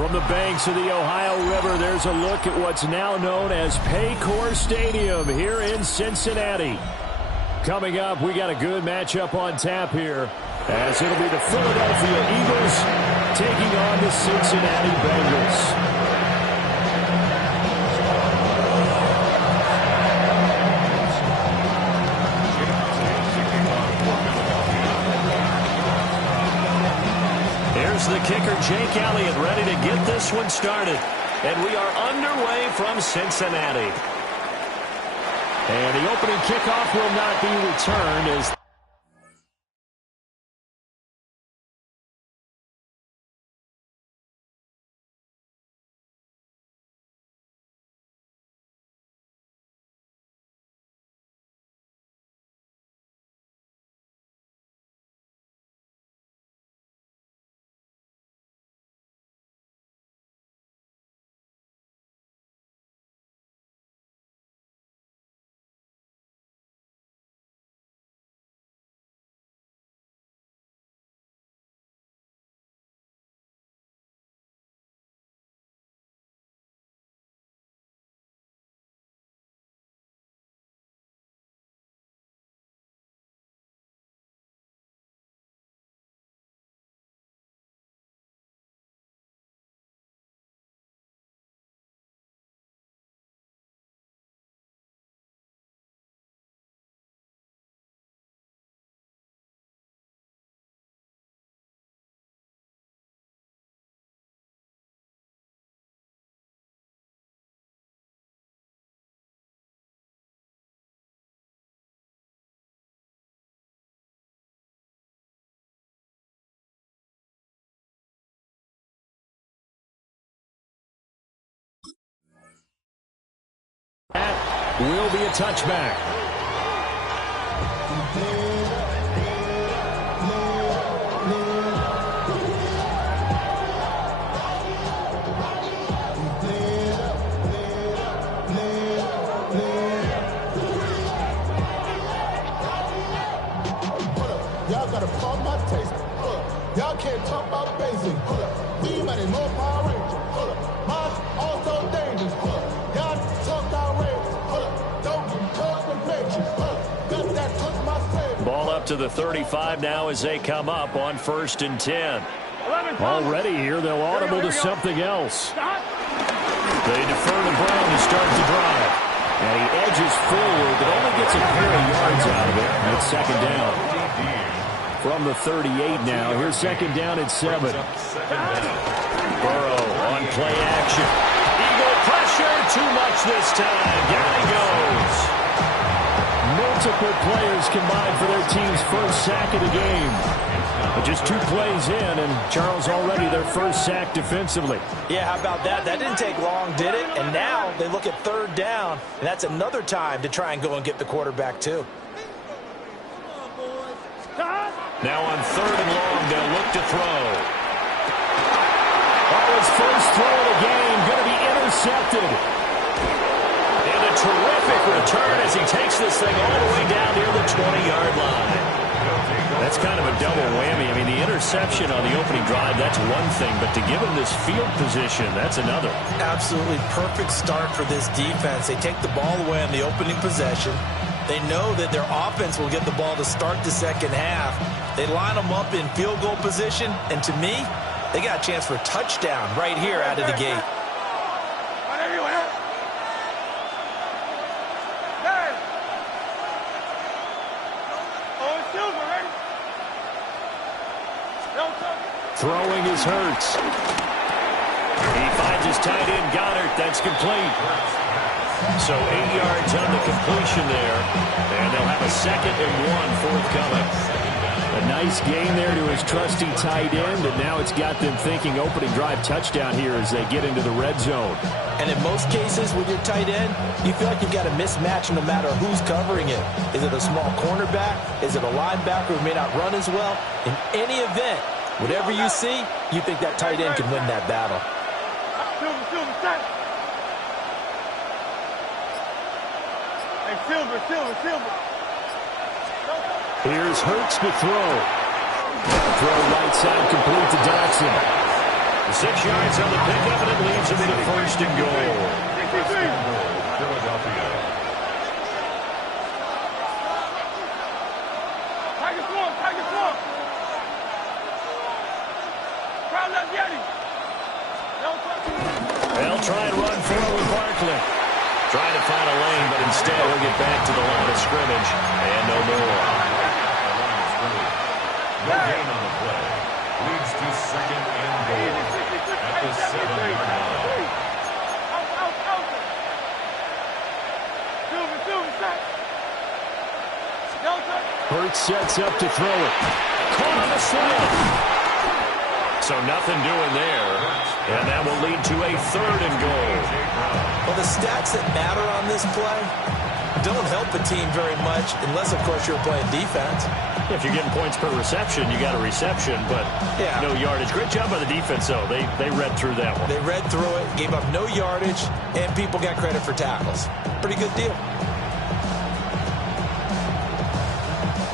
From the banks of the Ohio River, there's a look at what's now known as Paycor Stadium here in Cincinnati. Coming up, we got a good matchup on tap here, as it'll be the Philadelphia Eagles taking on the Cincinnati Bengals. Here's the kicker, Jake Elliott, ready to get this one started. And we are underway from Cincinnati. And the opening kickoff will not be returned as that will be a touchback. Y'all gotta pump my taste. Y'all can't talk about basic. We money more Power Ranger. Mine also dangerous. Y'all talk outrageous. Don't get caught in matrix. Got that touch my savior. Ball up to the 35 now as they come up on 1st and 10. Already here, they'll audible to something else. They defer to Brown to start the drive. And he edges forward, but only gets a pair of yards out of it. And it's 2nd down. From the 38 now, here's 2nd down at 7. Burrow on play action. Eagle pressure, too much this time. Down he goes. Multiple players combined for their team's first sack of the game. But just 2 plays in, and Charles already their first sack defensively. Yeah, how about that? That didn't take long, did it? And now they look at 3rd down, and that's another time to try and go and get the quarterback, too. Now on 3rd and long, they'll look to throw. Oh, his first throw of the game going to be intercepted. And a terrific return as he takes this thing all the way down near the 20-yard line. That's kind of a double whammy. I mean, the interception on the opening drive, that's one thing, but to give him this field position, that's another. Absolutely perfect start for this defense. They take the ball away on the opening possession. They know that their offense will get the ball to start the second half. They line them up in field goal position, and to me, they got a chance for a touchdown right here out of the gate. Throwing is Hurts. He finds his tight end, Goddard. That's complete. So 8 yards on the completion there. And they'll have a 2nd and 1 forthcoming. A nice gain there to his trusty tight end, and now it's got them thinking opening drive touchdown here as they get into the red zone. And in most cases with your tight end, you feel like you've got a mismatch no matter who's covering it. Is it a small cornerback? Is it a linebacker who may not run as well? In any event, whatever you see, you think that tight end can win that battle. Silver. Here's Hurts to throw. Throw right side complete to Dodson. 6 yards on the pickup, and it leads them to first and goal. Philadelphia. Tiger swamp. Crowd left Yeti. They'll try and run forward with Barkley. Trying to find a lane, but instead he'll get back to the line of scrimmage. And no more. No gain on the play. Leads to second and goal at the 7-yard line. Hurts sets up to throw it. Caught on the slam. So nothing doing there. And that will lead to a third and goal. Well, the stats that matter on this play don't help a team very much unless, of course, you're playing defense. If you're getting points per reception, you got a reception, but no yardage. Great job by the defense, though. They read through that one. They read through it, gave up no yardage, and people got credit for tackles. Pretty good deal.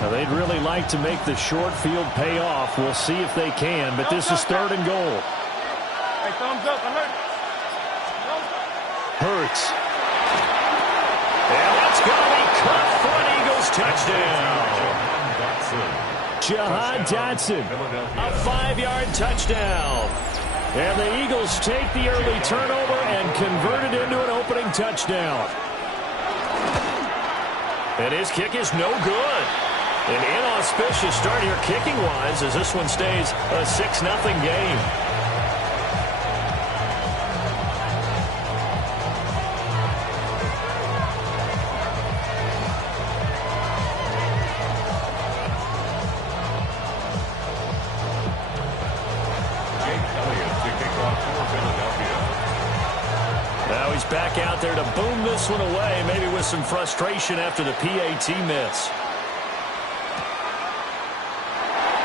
Now, they'd really like to make the short field pay off. We'll see if they can, but this is third and goal. Hey, thumbs up. I heard. Hurts. And that's going to be caught for an Eagles touchdown. Jahan Dotson, a 5-yard touchdown. And the Eagles take the early turnover and convert it into an opening touchdown. And his kick is no good. An inauspicious start here kicking-wise as this one stays a 6-0 game. Now he's back out there to boom this one away, maybe with some frustration after the PAT miss.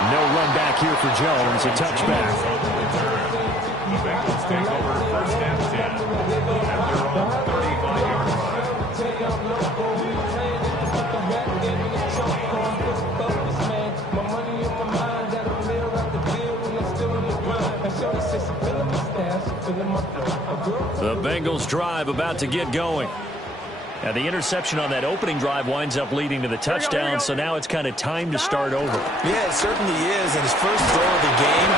No run back here for Jones, a touchback. The Bengals take over first and 10 at their own 35-yard line. The Bengals drive about to get going. Now, the interception on that opening drive winds up leading to the touchdown, so now it's kind of time to start over. Yeah, it certainly is, and his first throw of the game.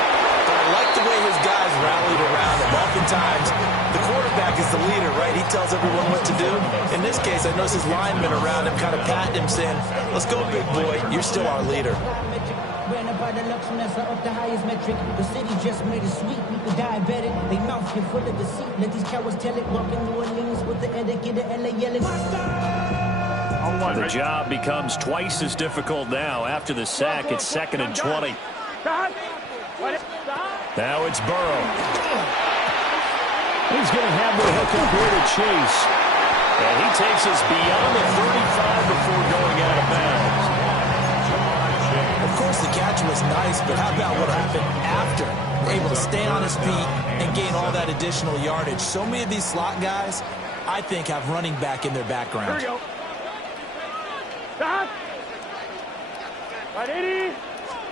But I like the way his guys rallied around him. Oftentimes, the quarterback is the leader, right? He tells everyone what to do. In this case, I noticed his linemen around him kind of patting him, saying, let's go, big boy. You're still our leader. Ran up by the luxuries up the highest metric. The city just made it sweet. People diabetic. They mouth get full of deceit. Let these cowards tell it. Walking New Orleans with the etiquette of LA yelling. The job becomes twice as difficult now. After the sack, it's 2nd and 20. Now it's Burrow. He's going to have the hook up here to Chase. And he takes us beyond the 35 before going out of bounds. Of course, the catch was nice, but how about what happened after? Able to stay on his feet and gain all that additional yardage. So many of these slot guys, I think, have running back in their background. Here we go. Stop. Right, 80.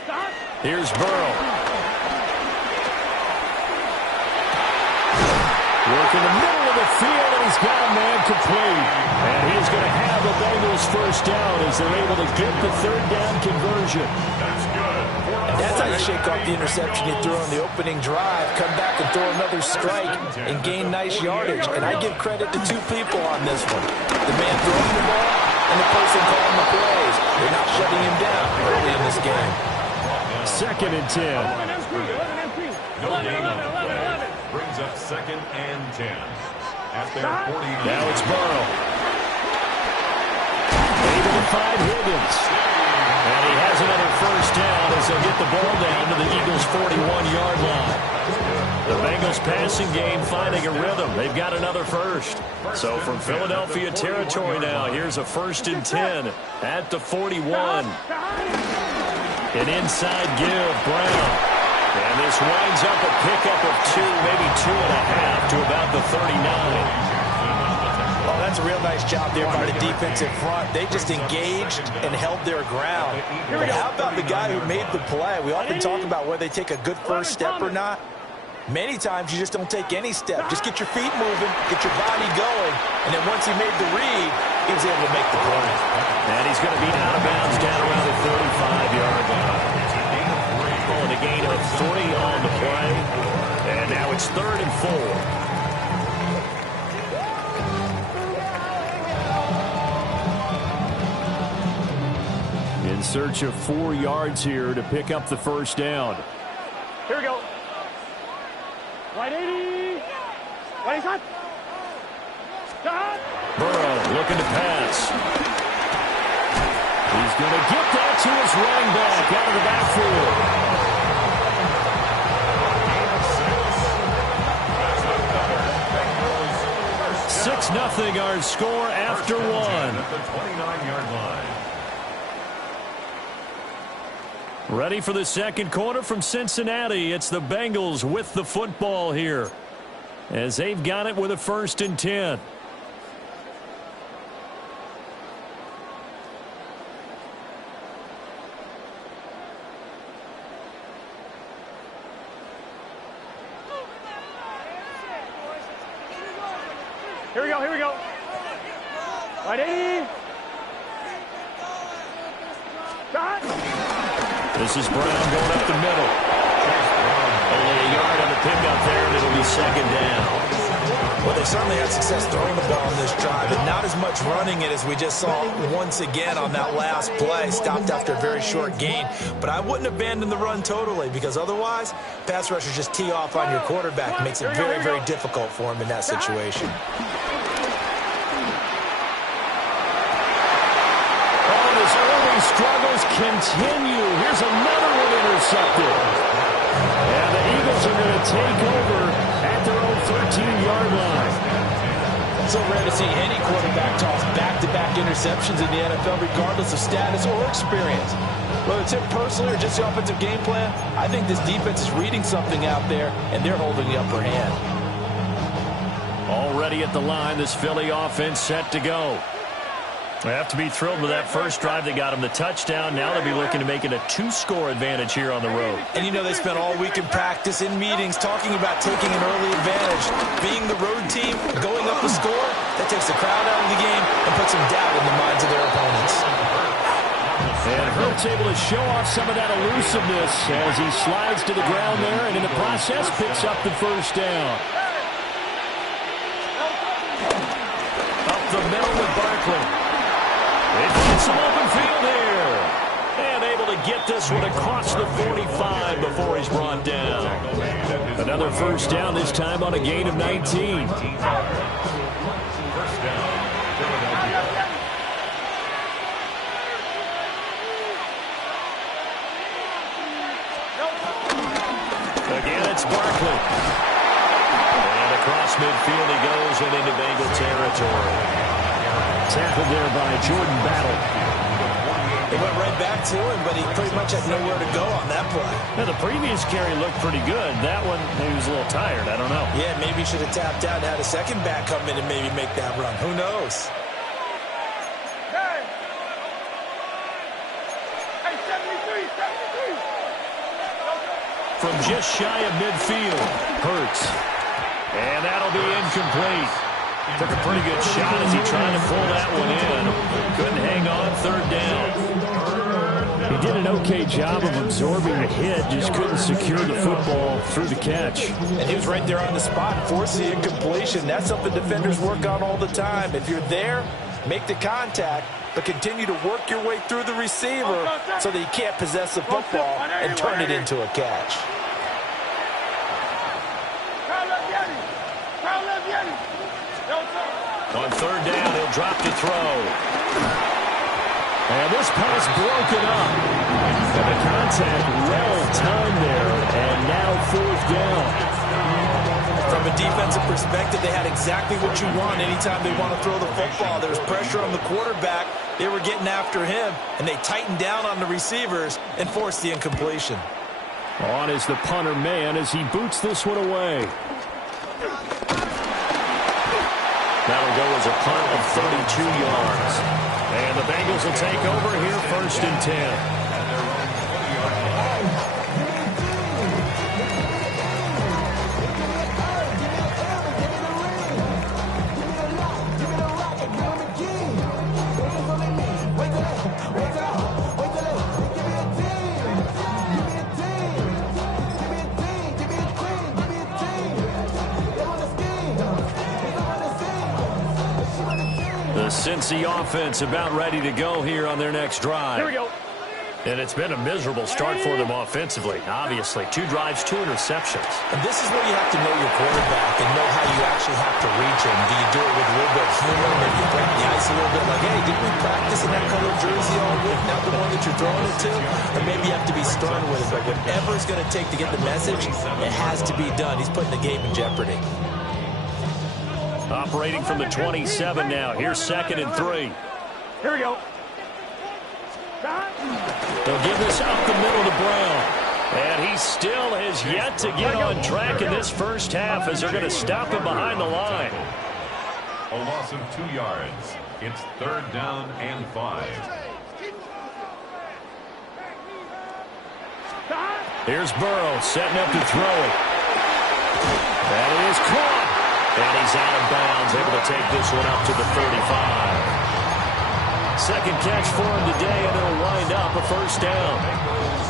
Stop. Here's Burrow. Work in the middle of the field, and he's got a man complete. And he's going to have the Bengals first down as they're able to get the third down conversion. That's good. That's how you shake off the interception you threw on the opening drive, come back and throw another strike and gain nice yardage. And I give credit to two people on this one. The man throwing the ball and the person calling the plays. They're not shutting him down early in this game. 2nd and 10. No gain on the play. Brings up 2nd and 10 at their 40. Now it's Burrow. Able to find Higgins. And he has another first down as they'll get the ball down to the Eagles' 41-yard line. The Bengals passing game finding a rhythm. They've got another first. So from Philadelphia territory now, here's a 1st and 10 at the 41. An inside give, Brown. And this winds up a pickup of 2, maybe 2.5 to about the 39. Oh, that's a real nice job there by the defensive front. They just engaged and held their ground. But how about the guy who made the play? We often talk about whether they take a good first step or not. Many times you just don't take any step. Just get your feet moving, get your body going, and then once he made the read, he was able to make the play. And he's going to be out of bounds down around the 35-yard line. Calling a gain of 3 on the play. And now it's 3rd and 4. In search of 4 yards here to pick up the first down. Here we go. Right 80. Right shot. Shot. Burrow looking to pass. He's going to get that to his running back out of the backfield. 6-0 our score after 1. At the 29-yard line. Ready for the second quarter from Cincinnati. It's the Bengals with the football here, as they've got it with a 1st and 10. Here we go, here we go. Right 80. Shot. This is Brown going up the middle. Only a yard on the pickup there, and it'll be 2nd down. Well, they certainly had success throwing the ball on this drive, and not as much running it as we just saw once again on that last play. Stopped after a very short gain. But I wouldn't abandon the run totally, because otherwise, pass rushers just tee off on your quarterback. It makes it very, very difficult for him in that situation. His early struggles continue. Here's another one intercepted. And the Eagles are going to take over at their own 13-yard line. So rare to see any quarterback toss back-to-back interceptions in the NFL, regardless of status or experience. Whether it's him personally or just the offensive game plan, I think this defense is reading something out there, and they're holding the upper hand. Already at the line, this Philly offense set to go. They have to be thrilled with that first drive that got them the touchdown. Now they'll be looking to make it a 2-score advantage here on the road. And you know they spent all week in practice, in meetings, talking about taking an early advantage. Being the road team, going up the score, that takes the crowd out of the game and puts some doubt in the minds of their opponents. And Hurts able to show off some of that elusiveness as he slides to the ground there, and in the process picks up the first down. Up the middle with Barkley. They find some open field here. And able to get this one across the 45 before he's brought down. Another first down, this time on a gain of 19. First down, Philadelphia. Again, it's Barkley. And across midfield he goes and into Bengal territory. Tackled there by Jordan Battle. They went right back to him, but he pretty much had nowhere to go on that play. Now, the previous carry looked pretty good. That one, he was a little tired. I don't know. Yeah, maybe he should have tapped out and had a second back come in and maybe make that run. Who knows? Hey, 73. From just shy of midfield, Hurts. And that'll be incomplete. Took a pretty good shot as he tried to pull that one in. Couldn't hang on, 3rd down. He did an okay job of absorbing the hit, just couldn't secure the football through the catch. And he was right there on the spot, forced the incompletion. That's something defenders work on all the time. If you're there, make the contact, but continue to work your way through the receiver so that you can't possess the football and turn it into a catch. On 3rd down, he'll drop to throw. And this pass broken up. And the contact well timed there, and now 4th down. From a defensive perspective, they had exactly what you want anytime they want to throw the football. There was pressure on the quarterback. They were getting after him, and they tightened down on the receivers and forced the incompletion. On is the punter man as he boots this one away. That'll go as a punt of 32 yards. And the Bengals will take over here 1st and 10. Cincy offense about ready to go here on their next drive. Here we go. And it's been a miserable start for them offensively, obviously. 2 drives, 2 interceptions. And this is where you have to know your quarterback and know how you actually have to reach him. Do you do it with a little bit of humor? Maybe you break the ice a little bit like, hey, didn't we practice in that color jersey all week? Not the one that you're throwing it to? Or maybe you have to be stern with it. But whatever it's going to take to get the message, it has to be done. He's putting the game in jeopardy. Operating from the 27 now. Here's 2nd and 3. Here we go. They'll give this up the middle to Brown. And he still has yet to get on track in this first half as they're going to stop him behind the line. A loss of 2 yards. It's 3rd down and 5. Here's Burrow setting up to throw it. That is caught. And he's out of bounds, able to take this one up to the 35. Second catch for him today, and it'll wind up a first down.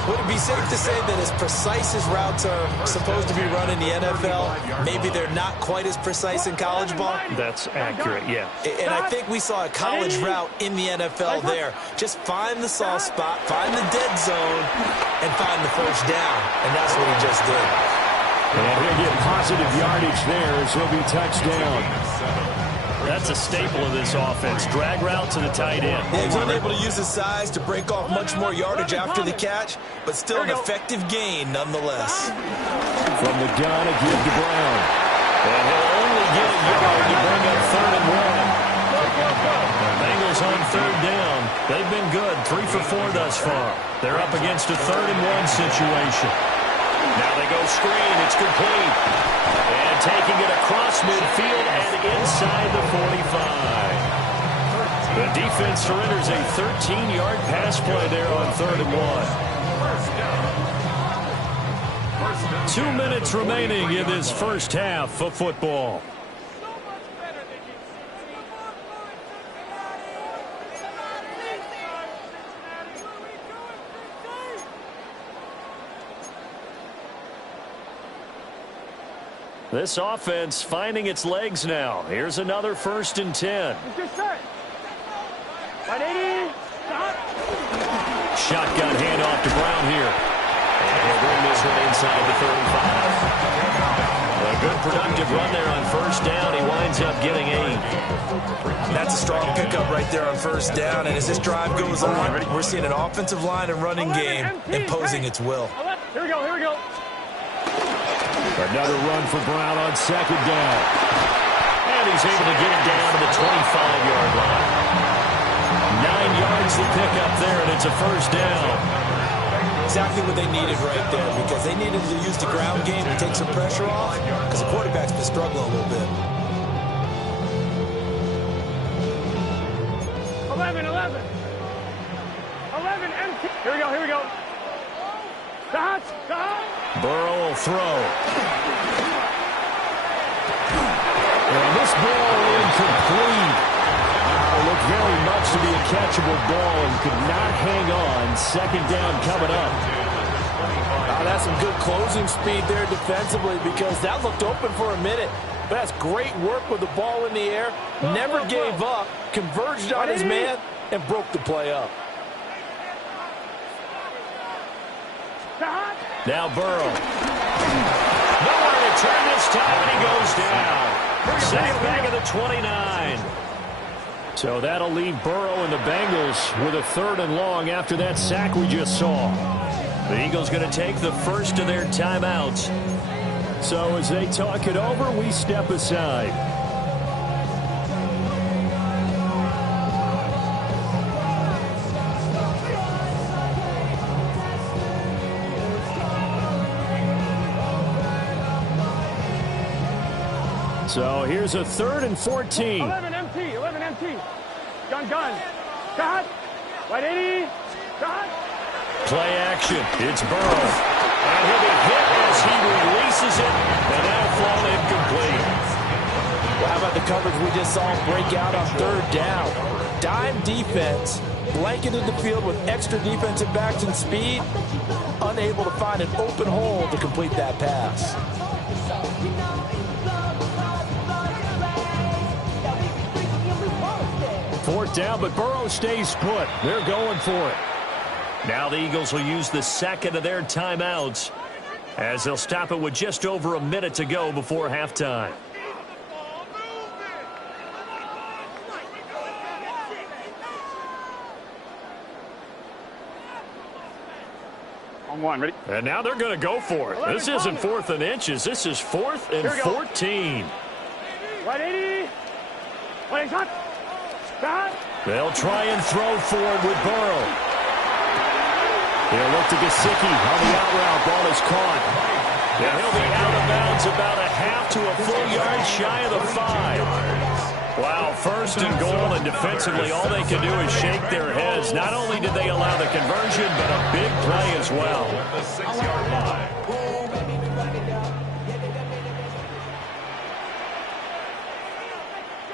Would it be safe to say that as precise as routes are supposed to be run in the NFL, maybe they're not quite as precise in college ball? That's accurate, yeah. And I think we saw a college route in the NFL there. Just find the soft spot, find the dead zone, and find the first down. And that's what he just did. And he'll get positive yardage there as he'll be touchdown. That's a staple of this offense. Drag route to the tight end. Yeah, he's unable to use his size to break off much more yardage after the catch, but still an effective gain nonetheless. From the gun, a give to Brown. And he'll only get a yard to bring up 3rd and 1. The Bengals on 3rd down. They've been good, 3 for 4 thus far. They're up against a 3rd and 1 situation. Now they go screen. It's complete. And taking it across midfield and inside the 45. The defense surrenders a 13-yard pass play there on 3rd and 1. 2 minutes remaining in this first half of football. This offense finding its legs now. Here's another 1st and 10. Shotgun handoff to Brown here. And he'll bring this one inside the 35. A good productive run there on 1st down. He winds up getting 8. That's a strong pickup right there on 1st down. And as this drive goes on, we're seeing an offensive line and running game imposing its will. Here we go, here we go. Another run for Brown on 2nd down. And he's able to get it down to the 25-yard line. 9 yards to pick up there, and it's a 1st down. Exactly what they needed right there, because they needed to use the ground game to take some pressure off, because the quarterback's been struggling a little bit. 11 empty. Here we go, here we go. Dot. Burrow will throw. And this ball incomplete. Looked very much to be a catchable ball and could not hang on. 2nd down coming up. That's some good closing speed there defensively, because that looked open for a minute. But that's great work with the ball in the air. Never gave up, converged on his man, and broke the play up. Now Burrow. Nowhere to turn this time, and he goes down. Sack back of the 29. So that'll leave Burrow and the Bengals with a 3rd and long after that sack we just saw. The Eagles going to take the first of their timeouts. So as they talk it over, we step aside. So here's a 3rd and 14. 11 empty. Gun. Got. Right 80. Got. Play action. It's Burrow. And he'll be hit as he releases it. And that'll fall incomplete. Well, how about the coverage we just saw break out on 3rd down? Dime defense, blanketed the field with extra defensive backs and speed, unable to find an open hole to complete that pass. 4th down, but Burrow stays put. They're going for it. Now the Eagles will use the second of their timeouts as they'll stop it with just over a minute to go before halftime. On one, ready? And now they're going to go for it. This isn't 4th and inches. This is 4th and 14. Right 80. Right shot. Back. They'll try and throw for it with Burrow. They'll look to Gesicki on the out route. Ball is caught. And he'll be out of bounds about a half to a full yard shy of the 5. Wow, 1st and goal, and defensively all they can do is shake their heads. Not only did they allow the conversion, but a big play as well. The 6-yard line.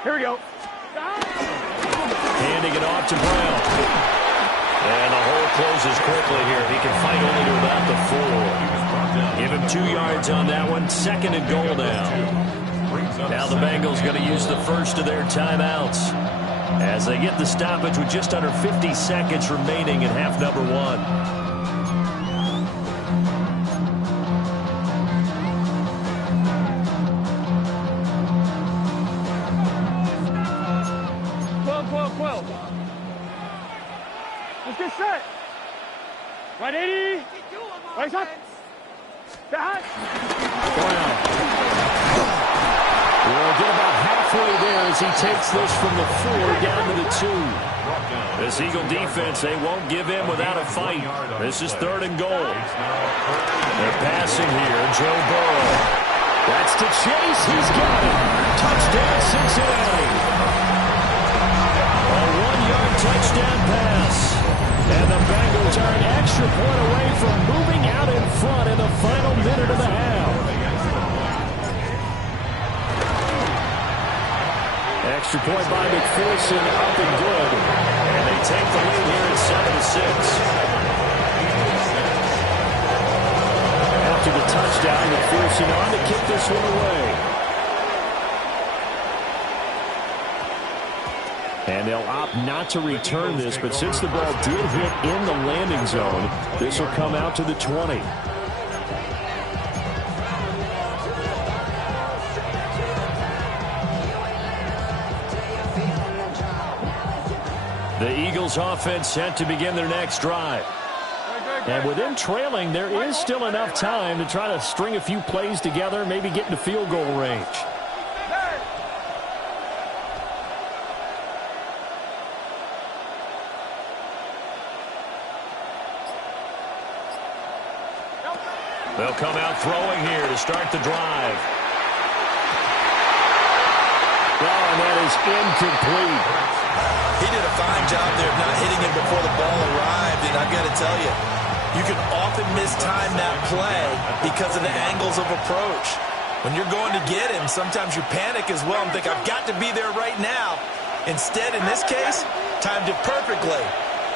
Here we go. Handing it off to Brown. And the hole closes quickly here. He can fight only to about the 4. Give him 2 yards on that one. 2nd and goal now. Now the Bengals going to use the first of their timeouts as they get the stoppage with just under 50 seconds remaining in half number 1. Let's get set. Right 80. Right shot. Back. Brown. We'll get about halfway there as he takes this from the 4 down to the 2. This Eagle defense, they won't give in without a fight. This is 3rd and goal. They're passing here. Joe Burrow. That's to Chase. He's got it. Touchdown, Cincinnati. A 1-yard touchdown pass. And the Bengals are an extra point away from moving out in front in the final minute of the half. Extra point by McPherson, up and good. And they take the lead here at 7-6. After the touchdown, McPherson on to kick this one away. And they'll opt not to return this, but since the ball did hit in the landing zone, this will come out to the 20. The Eagles offense set to begin their next drive. And with them trailing, there is still enough time to try to string a few plays together, maybe get into field goal range. They'll come out throwing here to start the drive. Oh, and that is incomplete. He did a fine job there of not hitting him before the ball arrived, and I've got to tell you, you can often mistime that play because of the angles of approach. When you're going to get him, sometimes you panic as well and think, I've got to be there right now. Instead, in this case, timed it perfectly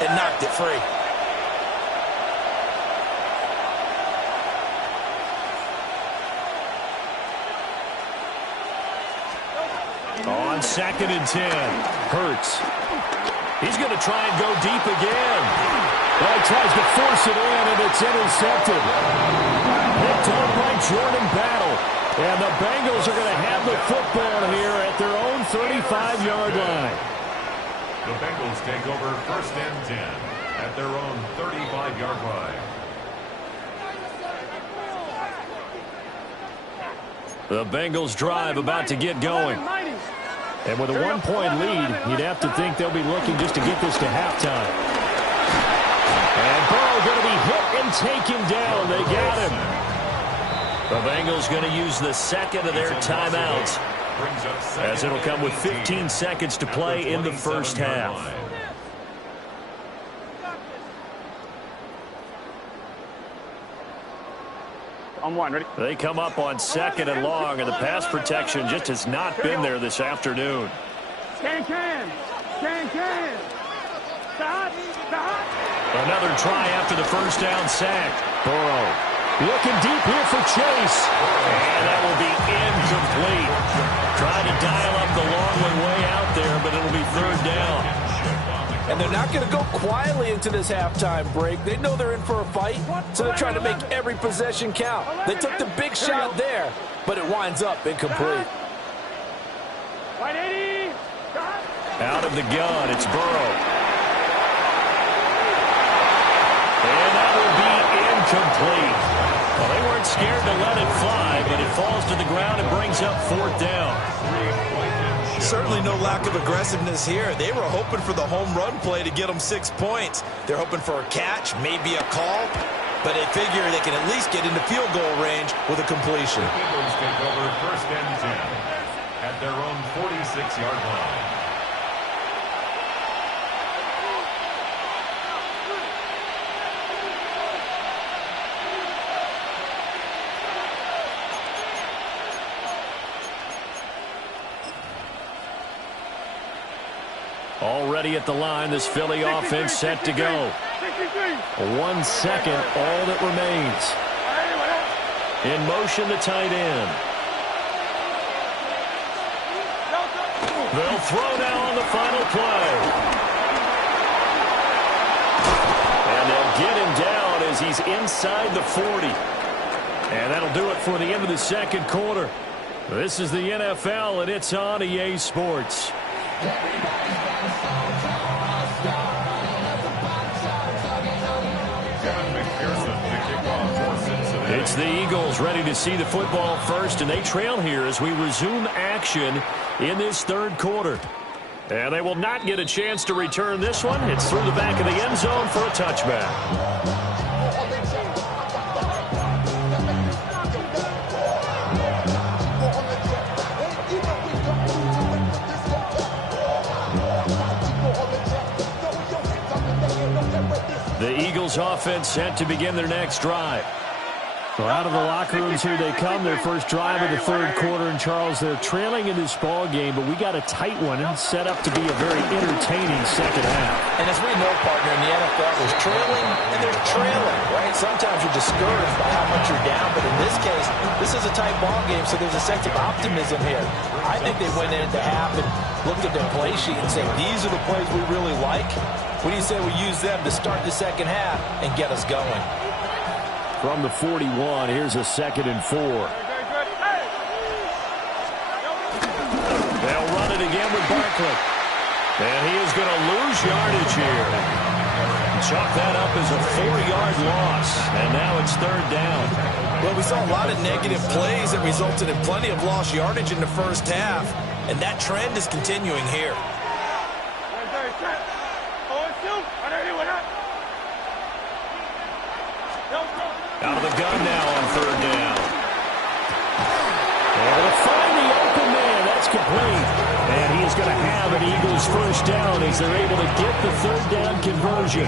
and knocked it free. On 2nd and 10, Hurts. He's going to try and go deep again. Well, he tries to force it in, and it's intercepted. Picked up by Jordan Battle. And the Bengals are going to have the football here at their own 35-yard line. The Bengals take over 1st and 10 at their own 35-yard line. The Bengals drive about to get going. And with a 1-point lead, you'd have to think they'll be looking just to get this to halftime. And Burrow going to be hit and taken down. They got him. The Bengals going to use the 2nd of their timeouts, as it'll come with 15 seconds to play in the first half. On 1, ready? They come up on 2nd and long, and the pass protection just has not been there this afternoon. Can. Another try after the first down sack. Burrow looking deep here for Chase. And that will be incomplete. Trying to dial up the long one way out there, but it'll be 3rd down. And they're not going to go quietly into this halftime break. They know they're in for a fight, so they're trying to make every possession count. They took the big shot there, but it winds up incomplete. Out of the gun, it's Burrow. And that will be incomplete. Well, they weren't scared to let it fly, but it falls to the ground and brings up 4th down. Certainly no lack of aggressiveness here. They were hoping for the home run play to get them 6 points. They're hoping for a catch, maybe a call, but they figure they can at least get into field goal range with a completion. The Eagles take over 1st and 10 at their own 46-yard line. Already at the line, this Philly offense set to go. 1 second, all that remains. In motion, the tight end. They'll throw now on the final play. And they'll get him down as he's inside the 40. And that'll do it for the end of the second quarter. This is the NFL, and it's on EA Sports. It's the Eagles ready to see the football first, and they trail here as we resume action in this 3rd quarter. And they will not get a chance to return this one. It's through the back of the end zone for a touchback. The Eagles offense set to begin their next drive. Well, out of the locker rooms here they come, their first drive of the 3rd quarter. And, Charles, they're trailing in this ball game, but we got a tight one and set up to be a very entertaining second half. And as we know, partner, in the NFL, there's trailing and there's trailing, right? Sometimes you're discouraged by how much you're down, but in this case, this is a tight ball game, so there's a sense of optimism here. I think they went into half and looked at their play sheet and said, these are the plays we really like. What do you say we use them to start the second half and get us going? From the 41, here's a 2nd and 4. They'll run it again with Barkley. And he is going to lose yardage here. Chalk that up as a 4-yard loss. And now it's 3rd down. Well, we saw a lot of negative plays that resulted in plenty of lost yardage in the first half. And that trend is continuing here. Out of the gun now on 3rd down. And to find the open man, that's complete. And he is going to have an Eagles first down as they're able to get the 3rd down conversion.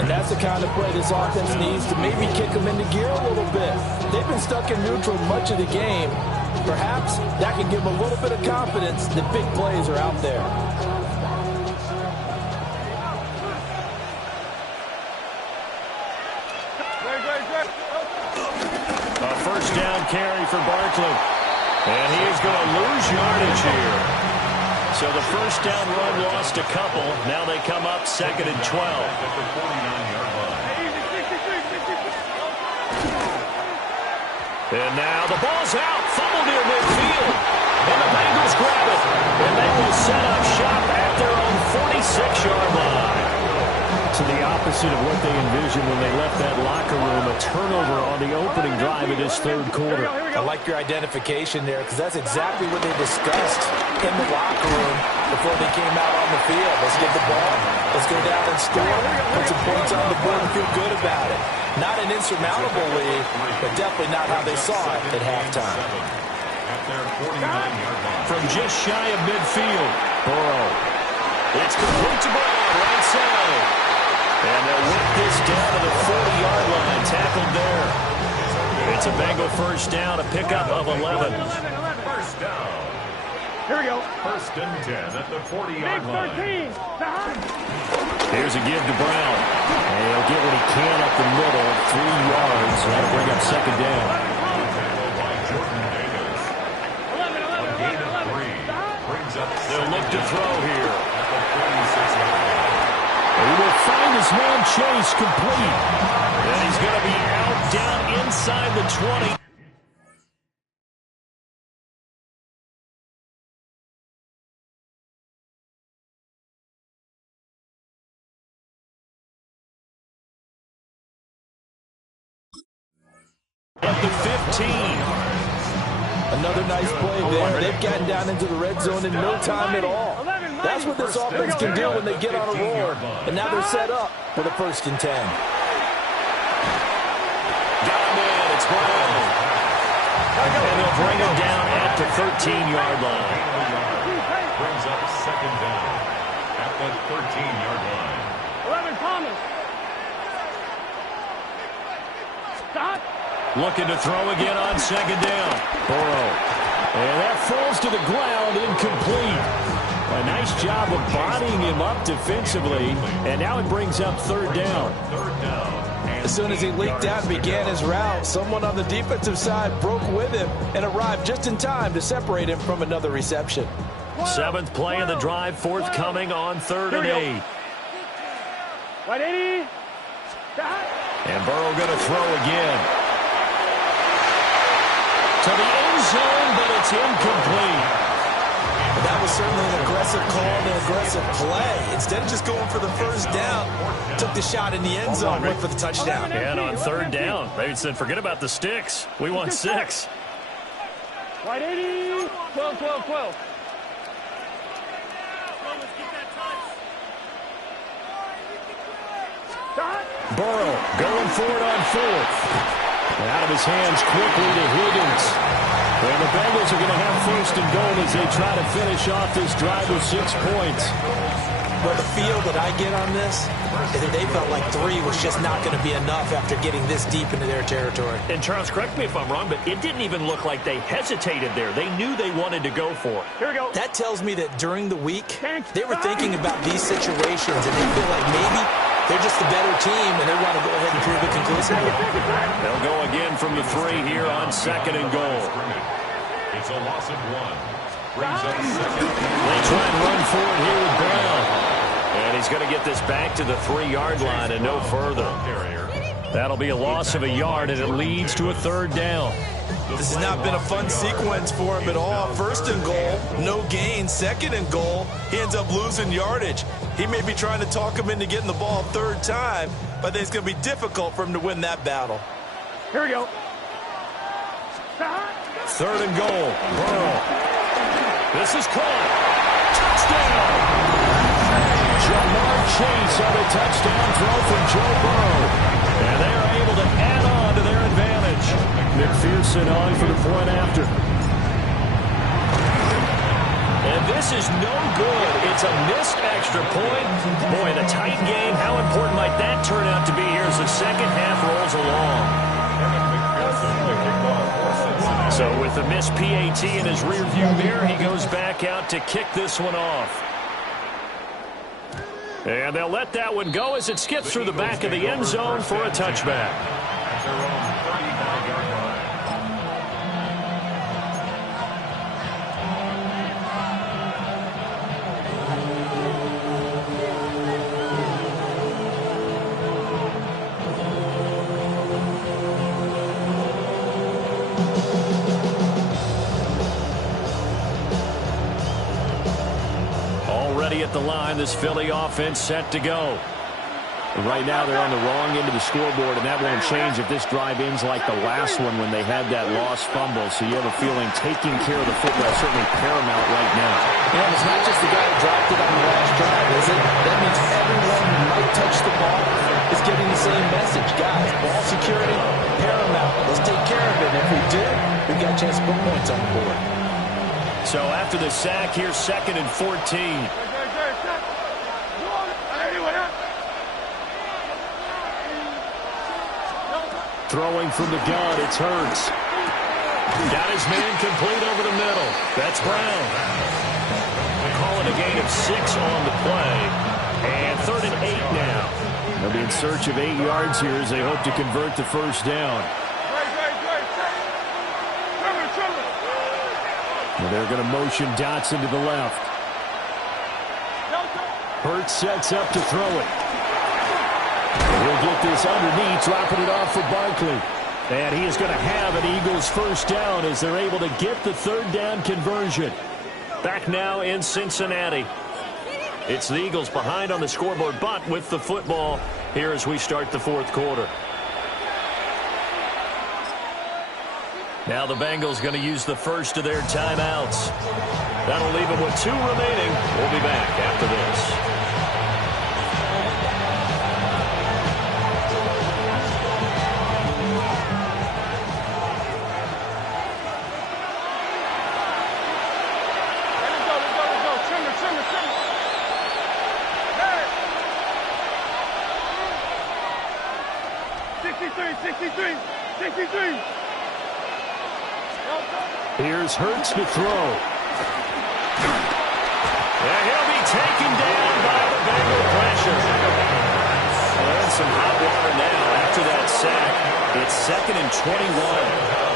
And that's the kind of play this offense needs to maybe kick them into gear a little bit. They've been stuck in neutral much of the game. Perhaps that can give them a little bit of confidence that big plays are out there. Down carry for Barkley. And he is going to lose yardage here. So the first down run lost a couple. Now they come up 2nd and 12. At the 49-yard line. And now the ball's out. Fumble near midfield. And the Bengals grab it. And they will set up shop at their own 46-yard line. To the opposite of what they envisioned when they left that locker room, a turnover on the opening drive of this 3rd quarter. I like your identification there because that's exactly what they discussed in the locker room before they came out on the field. Let's get the ball. Let's go down and score. Put some points on the board and feel good about it. Not an insurmountable lead, but definitely not how they saw it at halftime. At their 49-yard line. From just shy of midfield, Burrow. It's complete to Burrow, right side. And they'll whip this down to the 40-yard line, tackled there. It's a Bengal first down, a pickup of 11. First down. Here we go. 1st and 10 at the 40-yard line. 13. Here's a give to Brown. And he'll get what he can up the middle, 3 yards. That'll bring up 2nd down. They'll look to throw here. At the 46-yard line. man chase complete. And he's going to be out down inside the 20. At the 15. Another nice play there. They've gotten down into the red zone in no time at all. That's what this offense can do when they get on a roll. And now they're set up for the 1st and 10. Got him in. It's Brown. And they'll bring him down at the 13-yard line. Brings up 2nd down at the 13-yard line. 11 Thomas. Stop. Looking to throw again on 2nd down. Burrow. And that falls to the ground, incomplete. A nice job of bodying him up defensively. And now it brings up 3rd down. As soon as he leaked out and began his route, someone on the defensive side broke with him and arrived just in time to separate him from another reception. 7th play of the drive, forthcoming on 3rd and 8. Right 80. And Burrow going to throw again. To the end zone, but it's incomplete. That was certainly an aggressive call and an aggressive play. Instead of just going for the 1st down, took the shot in the end zone, went for the touchdown. And on 3rd down, they said, forget about the sticks. We want 6. Right 80. 12, 12, 12. Burrow going for it on 4th. And out of his hands quickly to Higgins. And the Bengals are going to have 1st and goal as they try to finish off this drive with 6 points. Well, the feel that I get on this is that they felt like 3 was just not going to be enough after getting this deep into their territory. And Charles, correct me if I'm wrong, but it didn't even look like they hesitated there. They knew they wanted to go for it. Here we go. That tells me that during the week, they were thinking about these situations, and they feel like maybe they're just the better team, and they want to go ahead and prove it conclusively. They'll go again from the 3 here on 2nd and goal. It's a loss of 1. Brings up 2nd. They try and run for it here with Brown. And he's going to get this back to the 3-yard line and no further. That'll be a loss of a yard, and it leads to a 3rd down. This has not been a fun sequence for him at all. 1st and goal, no gain. 2nd and goal, he ends up losing yardage. He may be trying to talk him into getting the ball 3rd time, but I think it's going to be difficult for him to win that battle. Here we go. 3rd and goal. Burrow. This is caught. Touchdown! Jamar Chase on a touchdown throw from Joe Burrow. And they are able to add on to their advantage. McPherson on for the point after. And this is no good. It's a missed extra point. Boy, the tight game, how important might that turn out to be here as the 2nd half rolls along. So with the missed PAT in his rearview mirror, he goes back out to kick this one off. And they'll let that one go as it skips through the back of the end zone for a touchback. At the line, this Philly offense set to go. And right now they're on the wrong end of the scoreboard, and that won't change if this drive ends like the last one when they had that lost fumble. So you have a feeling taking care of the football is certainly paramount right now. And it's not just the guy who dropped it on the last drive, is it? That means everyone who might touch the ball is getting the same message. Guys, ball security, paramount. Let's take care of it. And if we do, we've got a chance to put points on the board. So after the sack, here's 2nd and 14. Throwing from the gun, it's Hurts. Got his man complete over the middle. That's Brown. We'll call it a gain of 6 on the play. And 3rd and 8 now. They'll be in search of 8 yards here as they hope to convert the 1st down. Well, they're going to motion Dotson to the left. Hurts sets up to throw it. He'll get this underneath, dropping it off for Barkley. And he is going to have an Eagles first down as they're able to get the third down conversion. Back now in Cincinnati. It's the Eagles behind on the scoreboard, but with the football here as we start the fourth quarter. Now the Bengals going to use the first of their timeouts. That'll leave them with 2 remaining. We'll be back after this. Here's Hurts to throw. And he'll be taken down by the Bengal pressure. Well, there's some hot water now after that sack. It's 2nd and 21.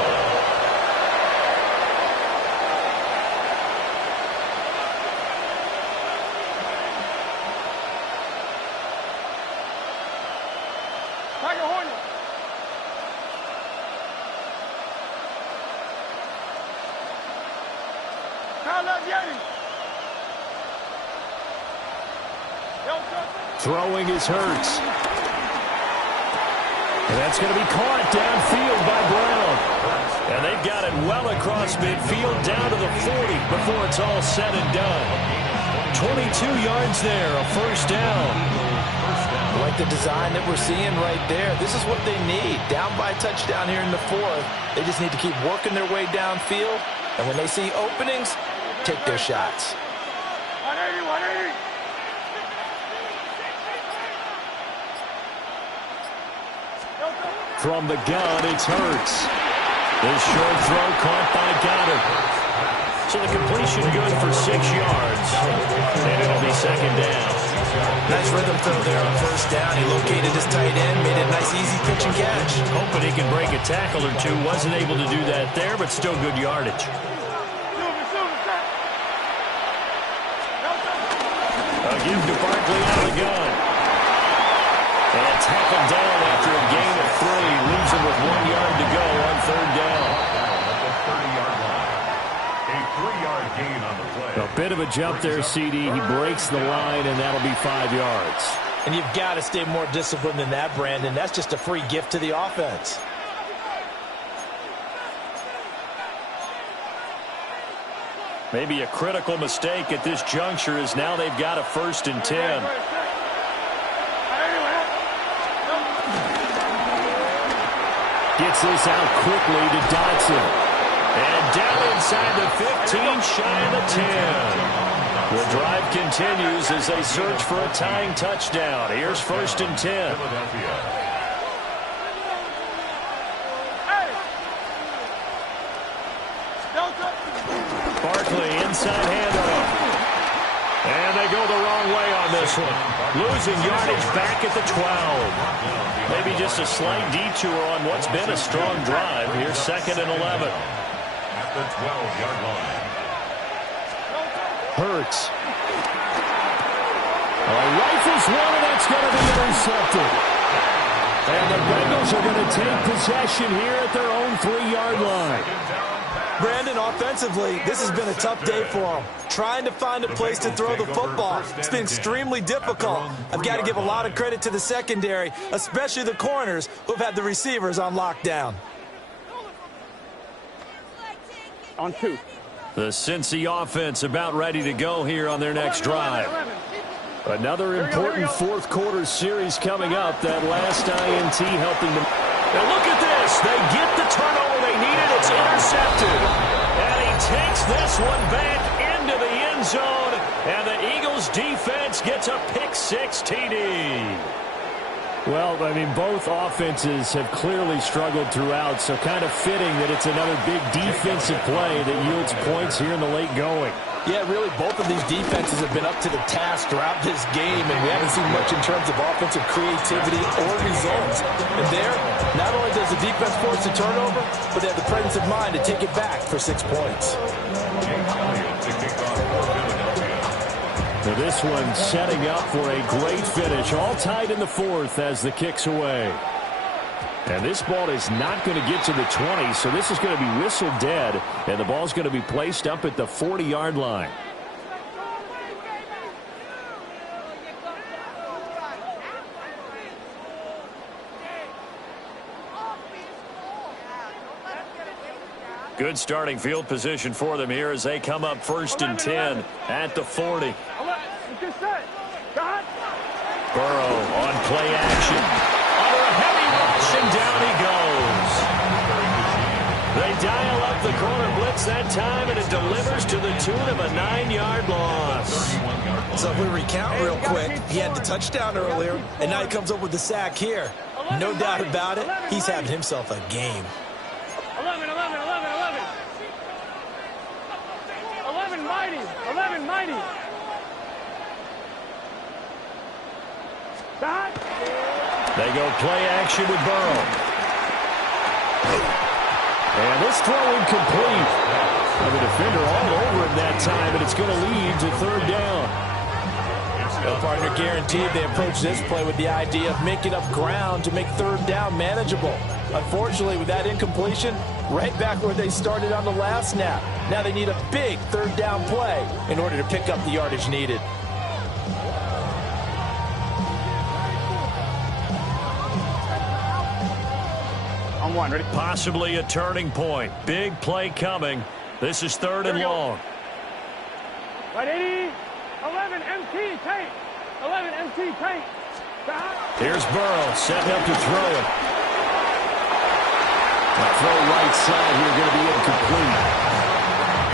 Throwing is Hurts. And that's going to be caught downfield by Brown. And they've got it well across midfield down to the 40 before it's all said and done. 22 yards there, a first down. Like the design that we're seeing right there. This is what they need. Down by a touchdown here in the 4th. They just need to keep working their way downfield. And when they see openings, take their shots. 180, 180. From the gun, it's Hurts. This short throw caught by Goddard. So the completion good for 6 yards. And it'll be 2nd down. Nice rhythm throw there on first down. He located his tight end, made a nice easy pitch and catch. Hoping he can break a tackle or two. Wasn't able to do that there, but still good yardage. A give to Barkley out of the gun. And tackled down after a gain of 3. Leaves him with 1 yard to go on 3rd down. At the 30-yard line. A 3-yard gain on the play. A bit of a jump there, CD. He breaks the line, and that'll be 5 yards. And you've got to stay more disciplined than that, Brandon. That's just a free gift to the offense. Maybe a critical mistake at this juncture is now they've got a 1st and 10. Gets this out quickly to Dotson. And down inside the 15, shy of the 10. The drive continues as they search for a tying touchdown. Here's 1st and 10. Barkley inside handoff. And they go the wrong way on this one. Losing yardage back at the 12. Maybe just a slight detour on what's been a strong drive. Here's 2nd and 11. At the 12-yard line. Hurts. Rifles one, and that's going to be intercepted. And the Bengals are going to take possession here at their own 3-yard line. Brandon, offensively, this has been a tough day for them. Trying to find a place to throw the football. It's been extremely difficult. I've got to give a lot of credit to the secondary, especially the corners who've had the receivers on lockdown. On 2. The Cincy offense about ready to go here on their next drive. Another important fourth quarter series coming up. That last INT helping them. Now look at this. They get the turnover they needed. It's intercepted. And he takes this one back into the end zone. And the Eagles defense gets a pick-6 TD. Well, I mean, both offenses have clearly struggled throughout, so kind of fitting that it's another big defensive play that yields points here in the late going. Yeah, really, both of these defenses have been up to the task throughout this game, and we haven't seen much in terms of offensive creativity or results. And there, not only does the defense force a turnover, but they have the presence of mind to take it back for 6 points. So this one setting up for a great finish. All tied in the fourth as the kick's away. And this ball is not going to get to the 20, so this is going to be whistled dead, and the ball's going to be placed up at the 40-yard line. Good starting field position for them here as they come up 1st and 10 at the 40. Burrow on play action. Under a heavy rush, and down he goes. They dial up the corner blitz that time, and it delivers to the tune of a 9-yard loss. So if we recount real quick, he had the touchdown earlier, and now he comes up with the sack here. No doubt about it, he's having himself a game. 11 mighty. They go play action with Burrow. And this throw incomplete. The defender all over him that time, and it's going to lead to 3rd down. The partner guaranteed they approach this play with the idea of making up ground to make 3rd down manageable. Unfortunately, with that incompletion, right back where they started on the last snap. Now they need a big 3rd down play in order to pick up the yardage needed. On one, ready? Possibly a turning point. Big play coming. This is 3rd and long. Right 80. 11 MT tank. 11 MT tank. Here's Burrow setting up to throw it. The throw right side here going to be incomplete.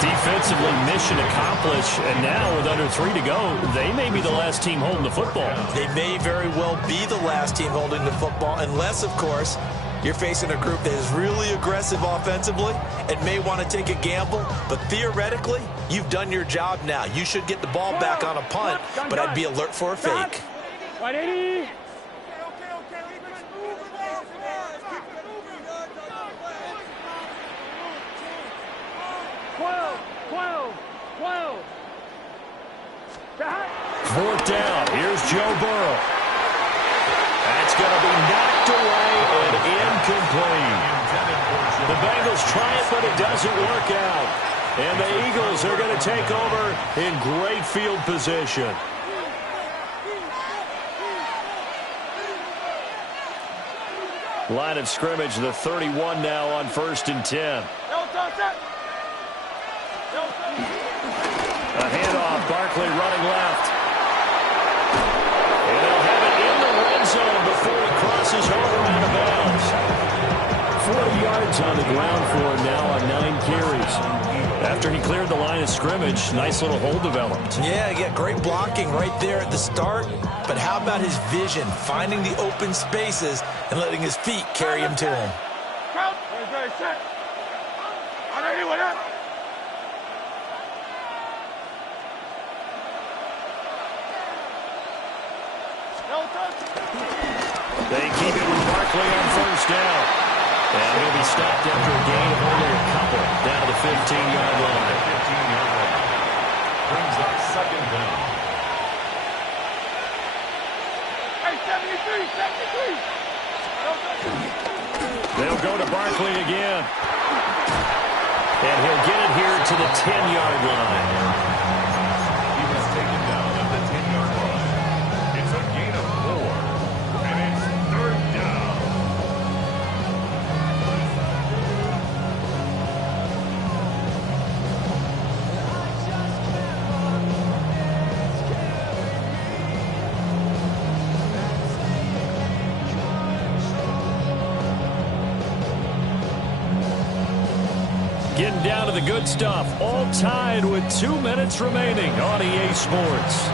Defensively, mission accomplished, and now with under 3 to go, they may be the last team holding the football. They may very well be the last team holding the football, unless, of course, you're facing a group that is really aggressive offensively and may want to take a gamble. But theoretically, you've done your job now. You should get the ball back on a punt, but I'd be alert for a fake. 180. 12. 4th down. Here's Joe Burrow. That's going to be knocked away and incomplete. The Bengals try it, but it doesn't work out. And the Eagles are going to take over in great field position. Line of scrimmage, the 31 now on 1st and 10. A handoff, Barkley running left. And they'll have it in the red zone before he crosses over out of bounds. 40 yards on the ground for him now on 9 carries. After he cleared the line of scrimmage, nice little hole developed. Yeah, great blocking right there at the start. But how about his vision, finding the open spaces and letting his feet carry him to him? They keep it with Barkley on 1st down. And he'll be stopped after a gain of only a couple down to the 15-yard line. 15-yard line. Brings up 2nd down. Hey, 73. They'll go to Barkley again. And he'll get it here to the 10-yard line. He was taken down at the 10-yard line. It's a gain of 4. And it's 3rd down. Getting down to the good stuff. All tied with 2 minutes remaining on EA Sports.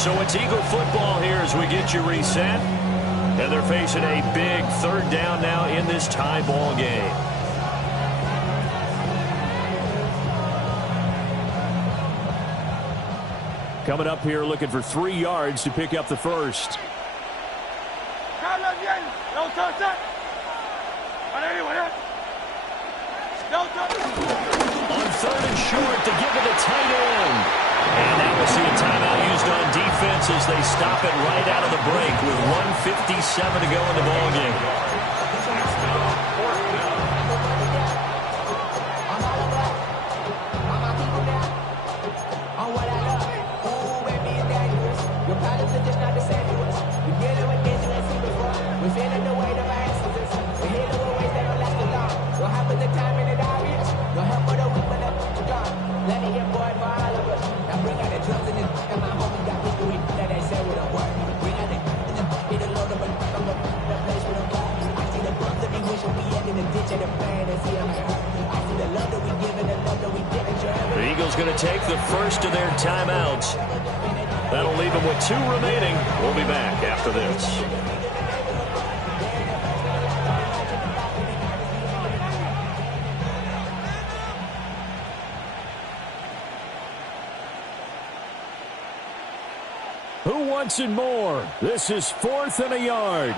So it's Eagle football here as we get you reset. And they're facing a big 3rd down now in this tie ball game. Coming up here looking for 3 yards to pick up the first. On 3rd and short to give it to tight end. And now we'll see a timeout used on defense as they stop it right out of the break with 1:57 to go in the ballgame. The Eagles going to take the first of their timeouts. That'll leave them with 2 remaining. We'll be back after this. Who wants it more? This is 4th and a yard.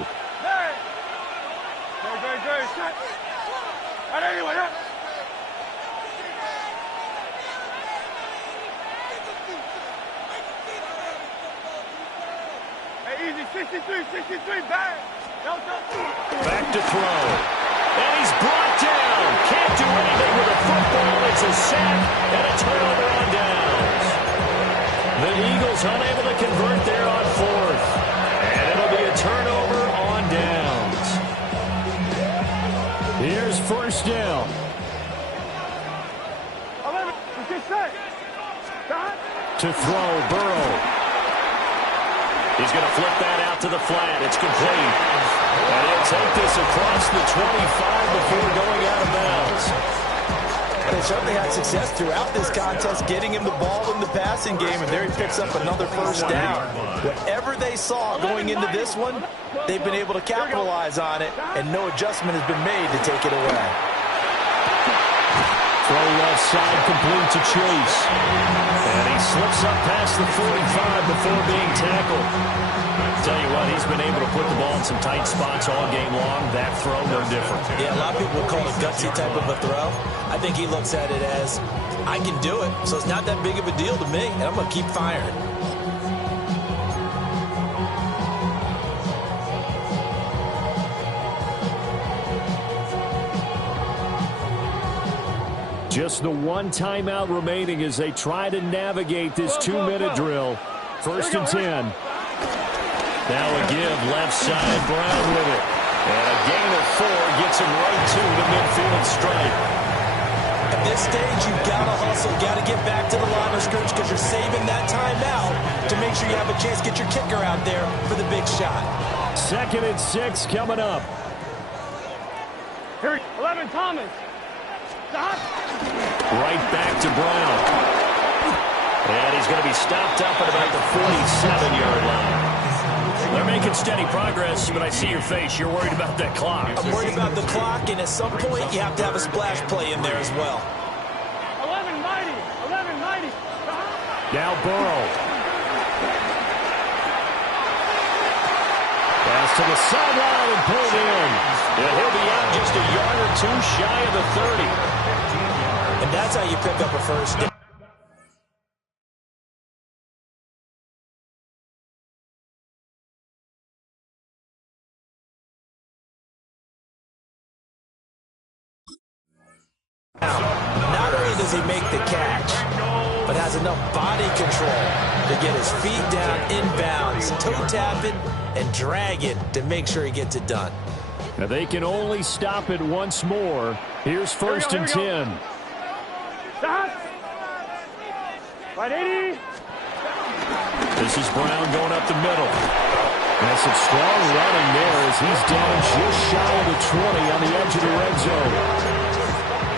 Easy, 63, back. Back to throw. And he's brought down. Can't do anything with a football. It's a sack and a turnover on downs. The Eagles unable to convert there on 4th. And it'll be a turnover on downs. Here's first down. 11, to throw, Burrow. He's going to flip that out to the flat. It's complete. And he'll take this across the 25 before going out of bounds. They certainly had success throughout this contest, getting him the ball in the passing game, and there he picks up another first down. Whatever they saw going into this one, they've been able to capitalize on it, and no adjustment has been made to take it away. Throw left side, complete to Chase. And he slips up past the 45 before being tackled. Tell you what, he's been able to put the ball in some tight spots all game long. That throw, no different. Yeah, a lot of people call it a gutsy type of a throw. I think he looks at it as, I can do it, so it's not that big of a deal to me, and I'm going to keep firing. Just the one timeout remaining as they try to navigate this 2-minute drill. 1st and 10. Now a give, left side, Brown with it. And a gain of 4 gets him right to the midfield stripe. At this stage, you've got to hustle, got to get back to the line of scrimmage because you're saving that timeout to make sure you have a chance to get your kicker out there for the big shot. 2nd and 6 coming up. Here, 11, Thomas. Right back to Brown. And he's going to be stopped up at about the 47-yard line. They're making steady progress, but I see your face. You're worried about that clock. I'm worried about the clock, and at some point, you have to have a splash play in there as well. 11, mighty. Now Burrow. Pass to the sideline and pulled in. And he'll be out just a yard or 2 shy of the 30. And that's how you pick up a first down. Not only does he make the catch, but has enough body control to get his feet down inbounds, toe tapping, and dragging to make sure he gets it done. Now they can only stop it once more. Here's 1st and 10. Right 80. This is Brown going up the middle. That's some strong running there as he's down just shy of the 20 on the edge of the red zone.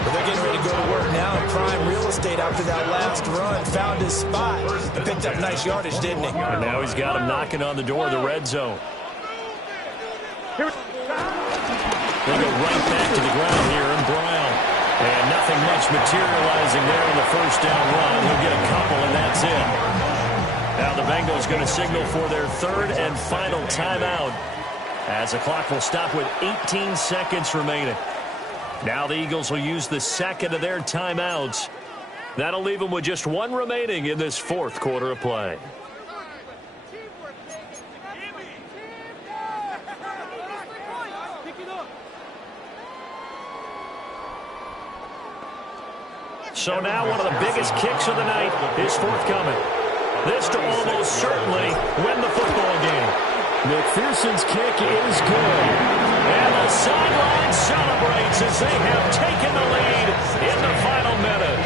But they're getting ready to go to work now in prime real estate after that last run. Found his spot and picked up nice yardage, didn't he? And now he's got him knocking on the door of the red zone. They go right back to the ground here in Brown. And nothing much materializing there in the first down run. He'll get a couple, and that's it. Now the Bengals going to signal for their 3rd and final timeout as the clock will stop with 18 seconds remaining. Now the Eagles will use the 2nd of their timeouts That'll leave them with just one remaining in this fourth quarter of play. So now one of the biggest kicks of the night is forthcoming. This to almost certainly win the football game. McPherson's kick is good. And the sideline celebrates as they have taken the lead in the final minute.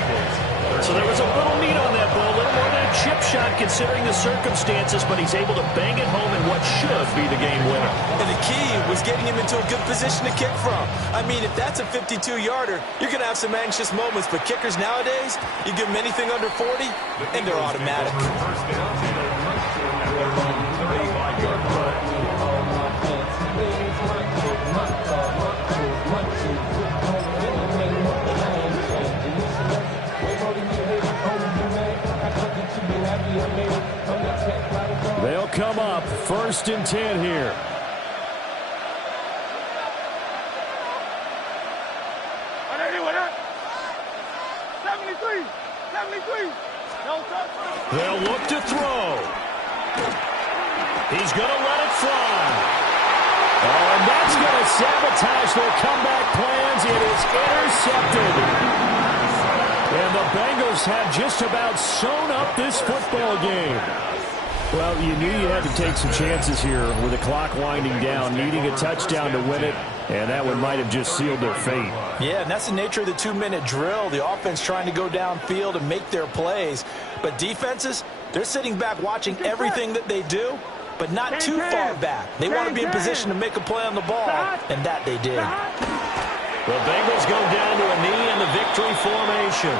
So there was a little meat on that ball, a little more than a chip shot considering the circumstances, but he's able to bang it home in what should be the game winner. And the key was getting him into a good position to kick from. I mean, if that's a 52-yarder, you're going to have some anxious moments, but kickers nowadays, you give them anything under 40, and they're automatic. They'll come up 1st and 10 here. They'll look to throw. He's going to let it fly. Oh, and that's going to sabotage their comeback plans. It is intercepted. And the Bengals have just about sewn up this football game. Well, you knew you had to take some chances here with the clock winding down, needing a touchdown to win it, and that one might have just sealed their fate. Yeah, and that's the nature of the 2-minute drill. The offense trying to go downfield and make their plays. But defenses, they're sitting back watching everything that they do, but not too far back. They want to be in position to make a play on the ball, and that they did. The Bengals go down to a knee in the victory formation.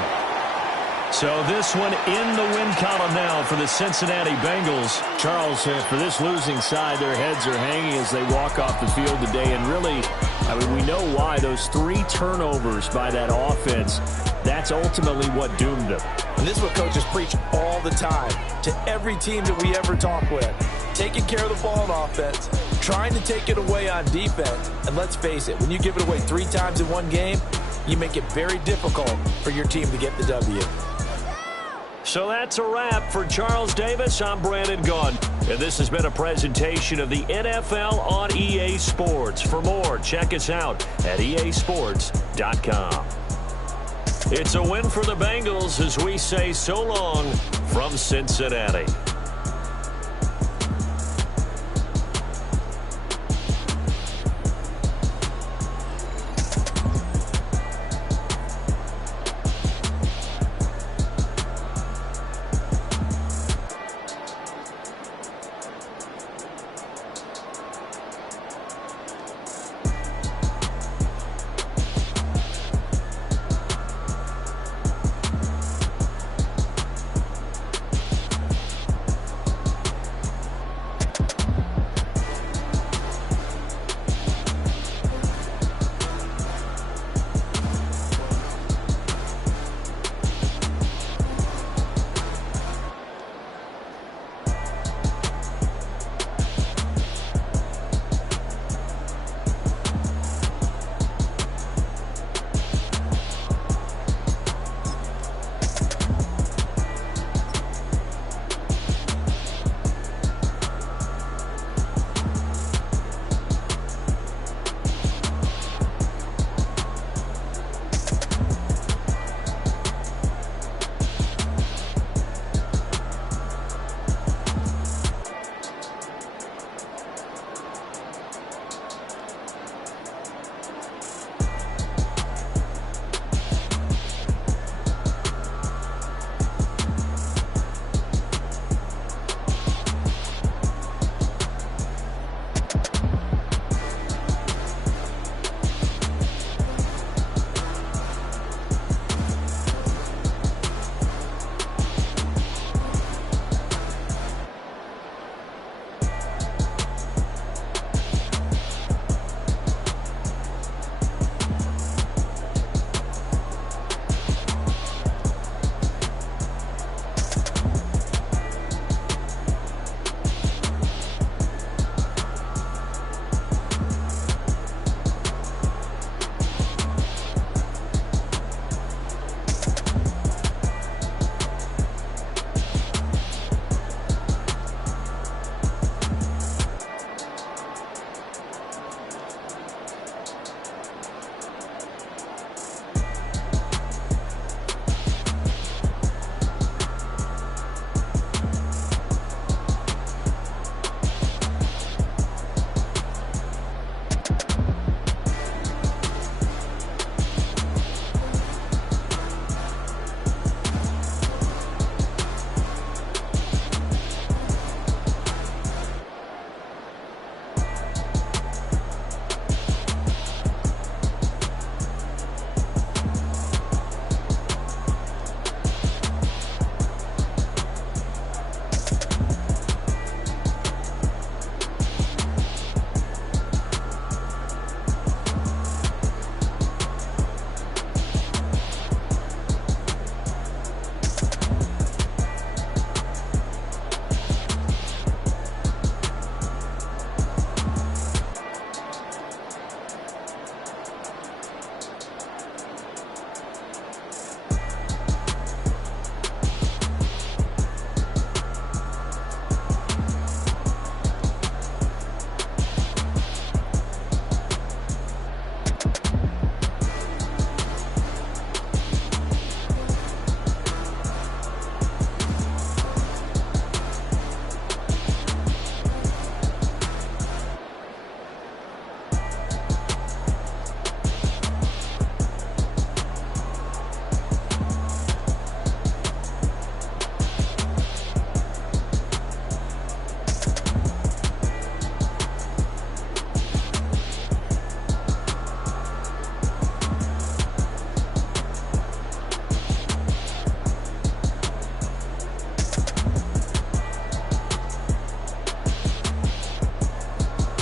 So this one in the win column now for the Cincinnati Bengals. Charles, for this losing side, their heads are hanging as they walk off the field today. And really, I mean, we know why. Those 3 turnovers by that offense, that's ultimately what doomed them. And this is what coaches preach all the time to every team that we ever talk with. Taking care of the ball on offense, trying to take it away on defense. And let's face it, when you give it away 3 times in one game, you make it very difficult for your team to get the W. So that's a wrap for Charles Davis. I'm Brandon Gaudin, and this has been a presentation of the NFL on EA Sports. For more, check us out at easports.com. It's a win for the Bengals as we say so long from Cincinnati.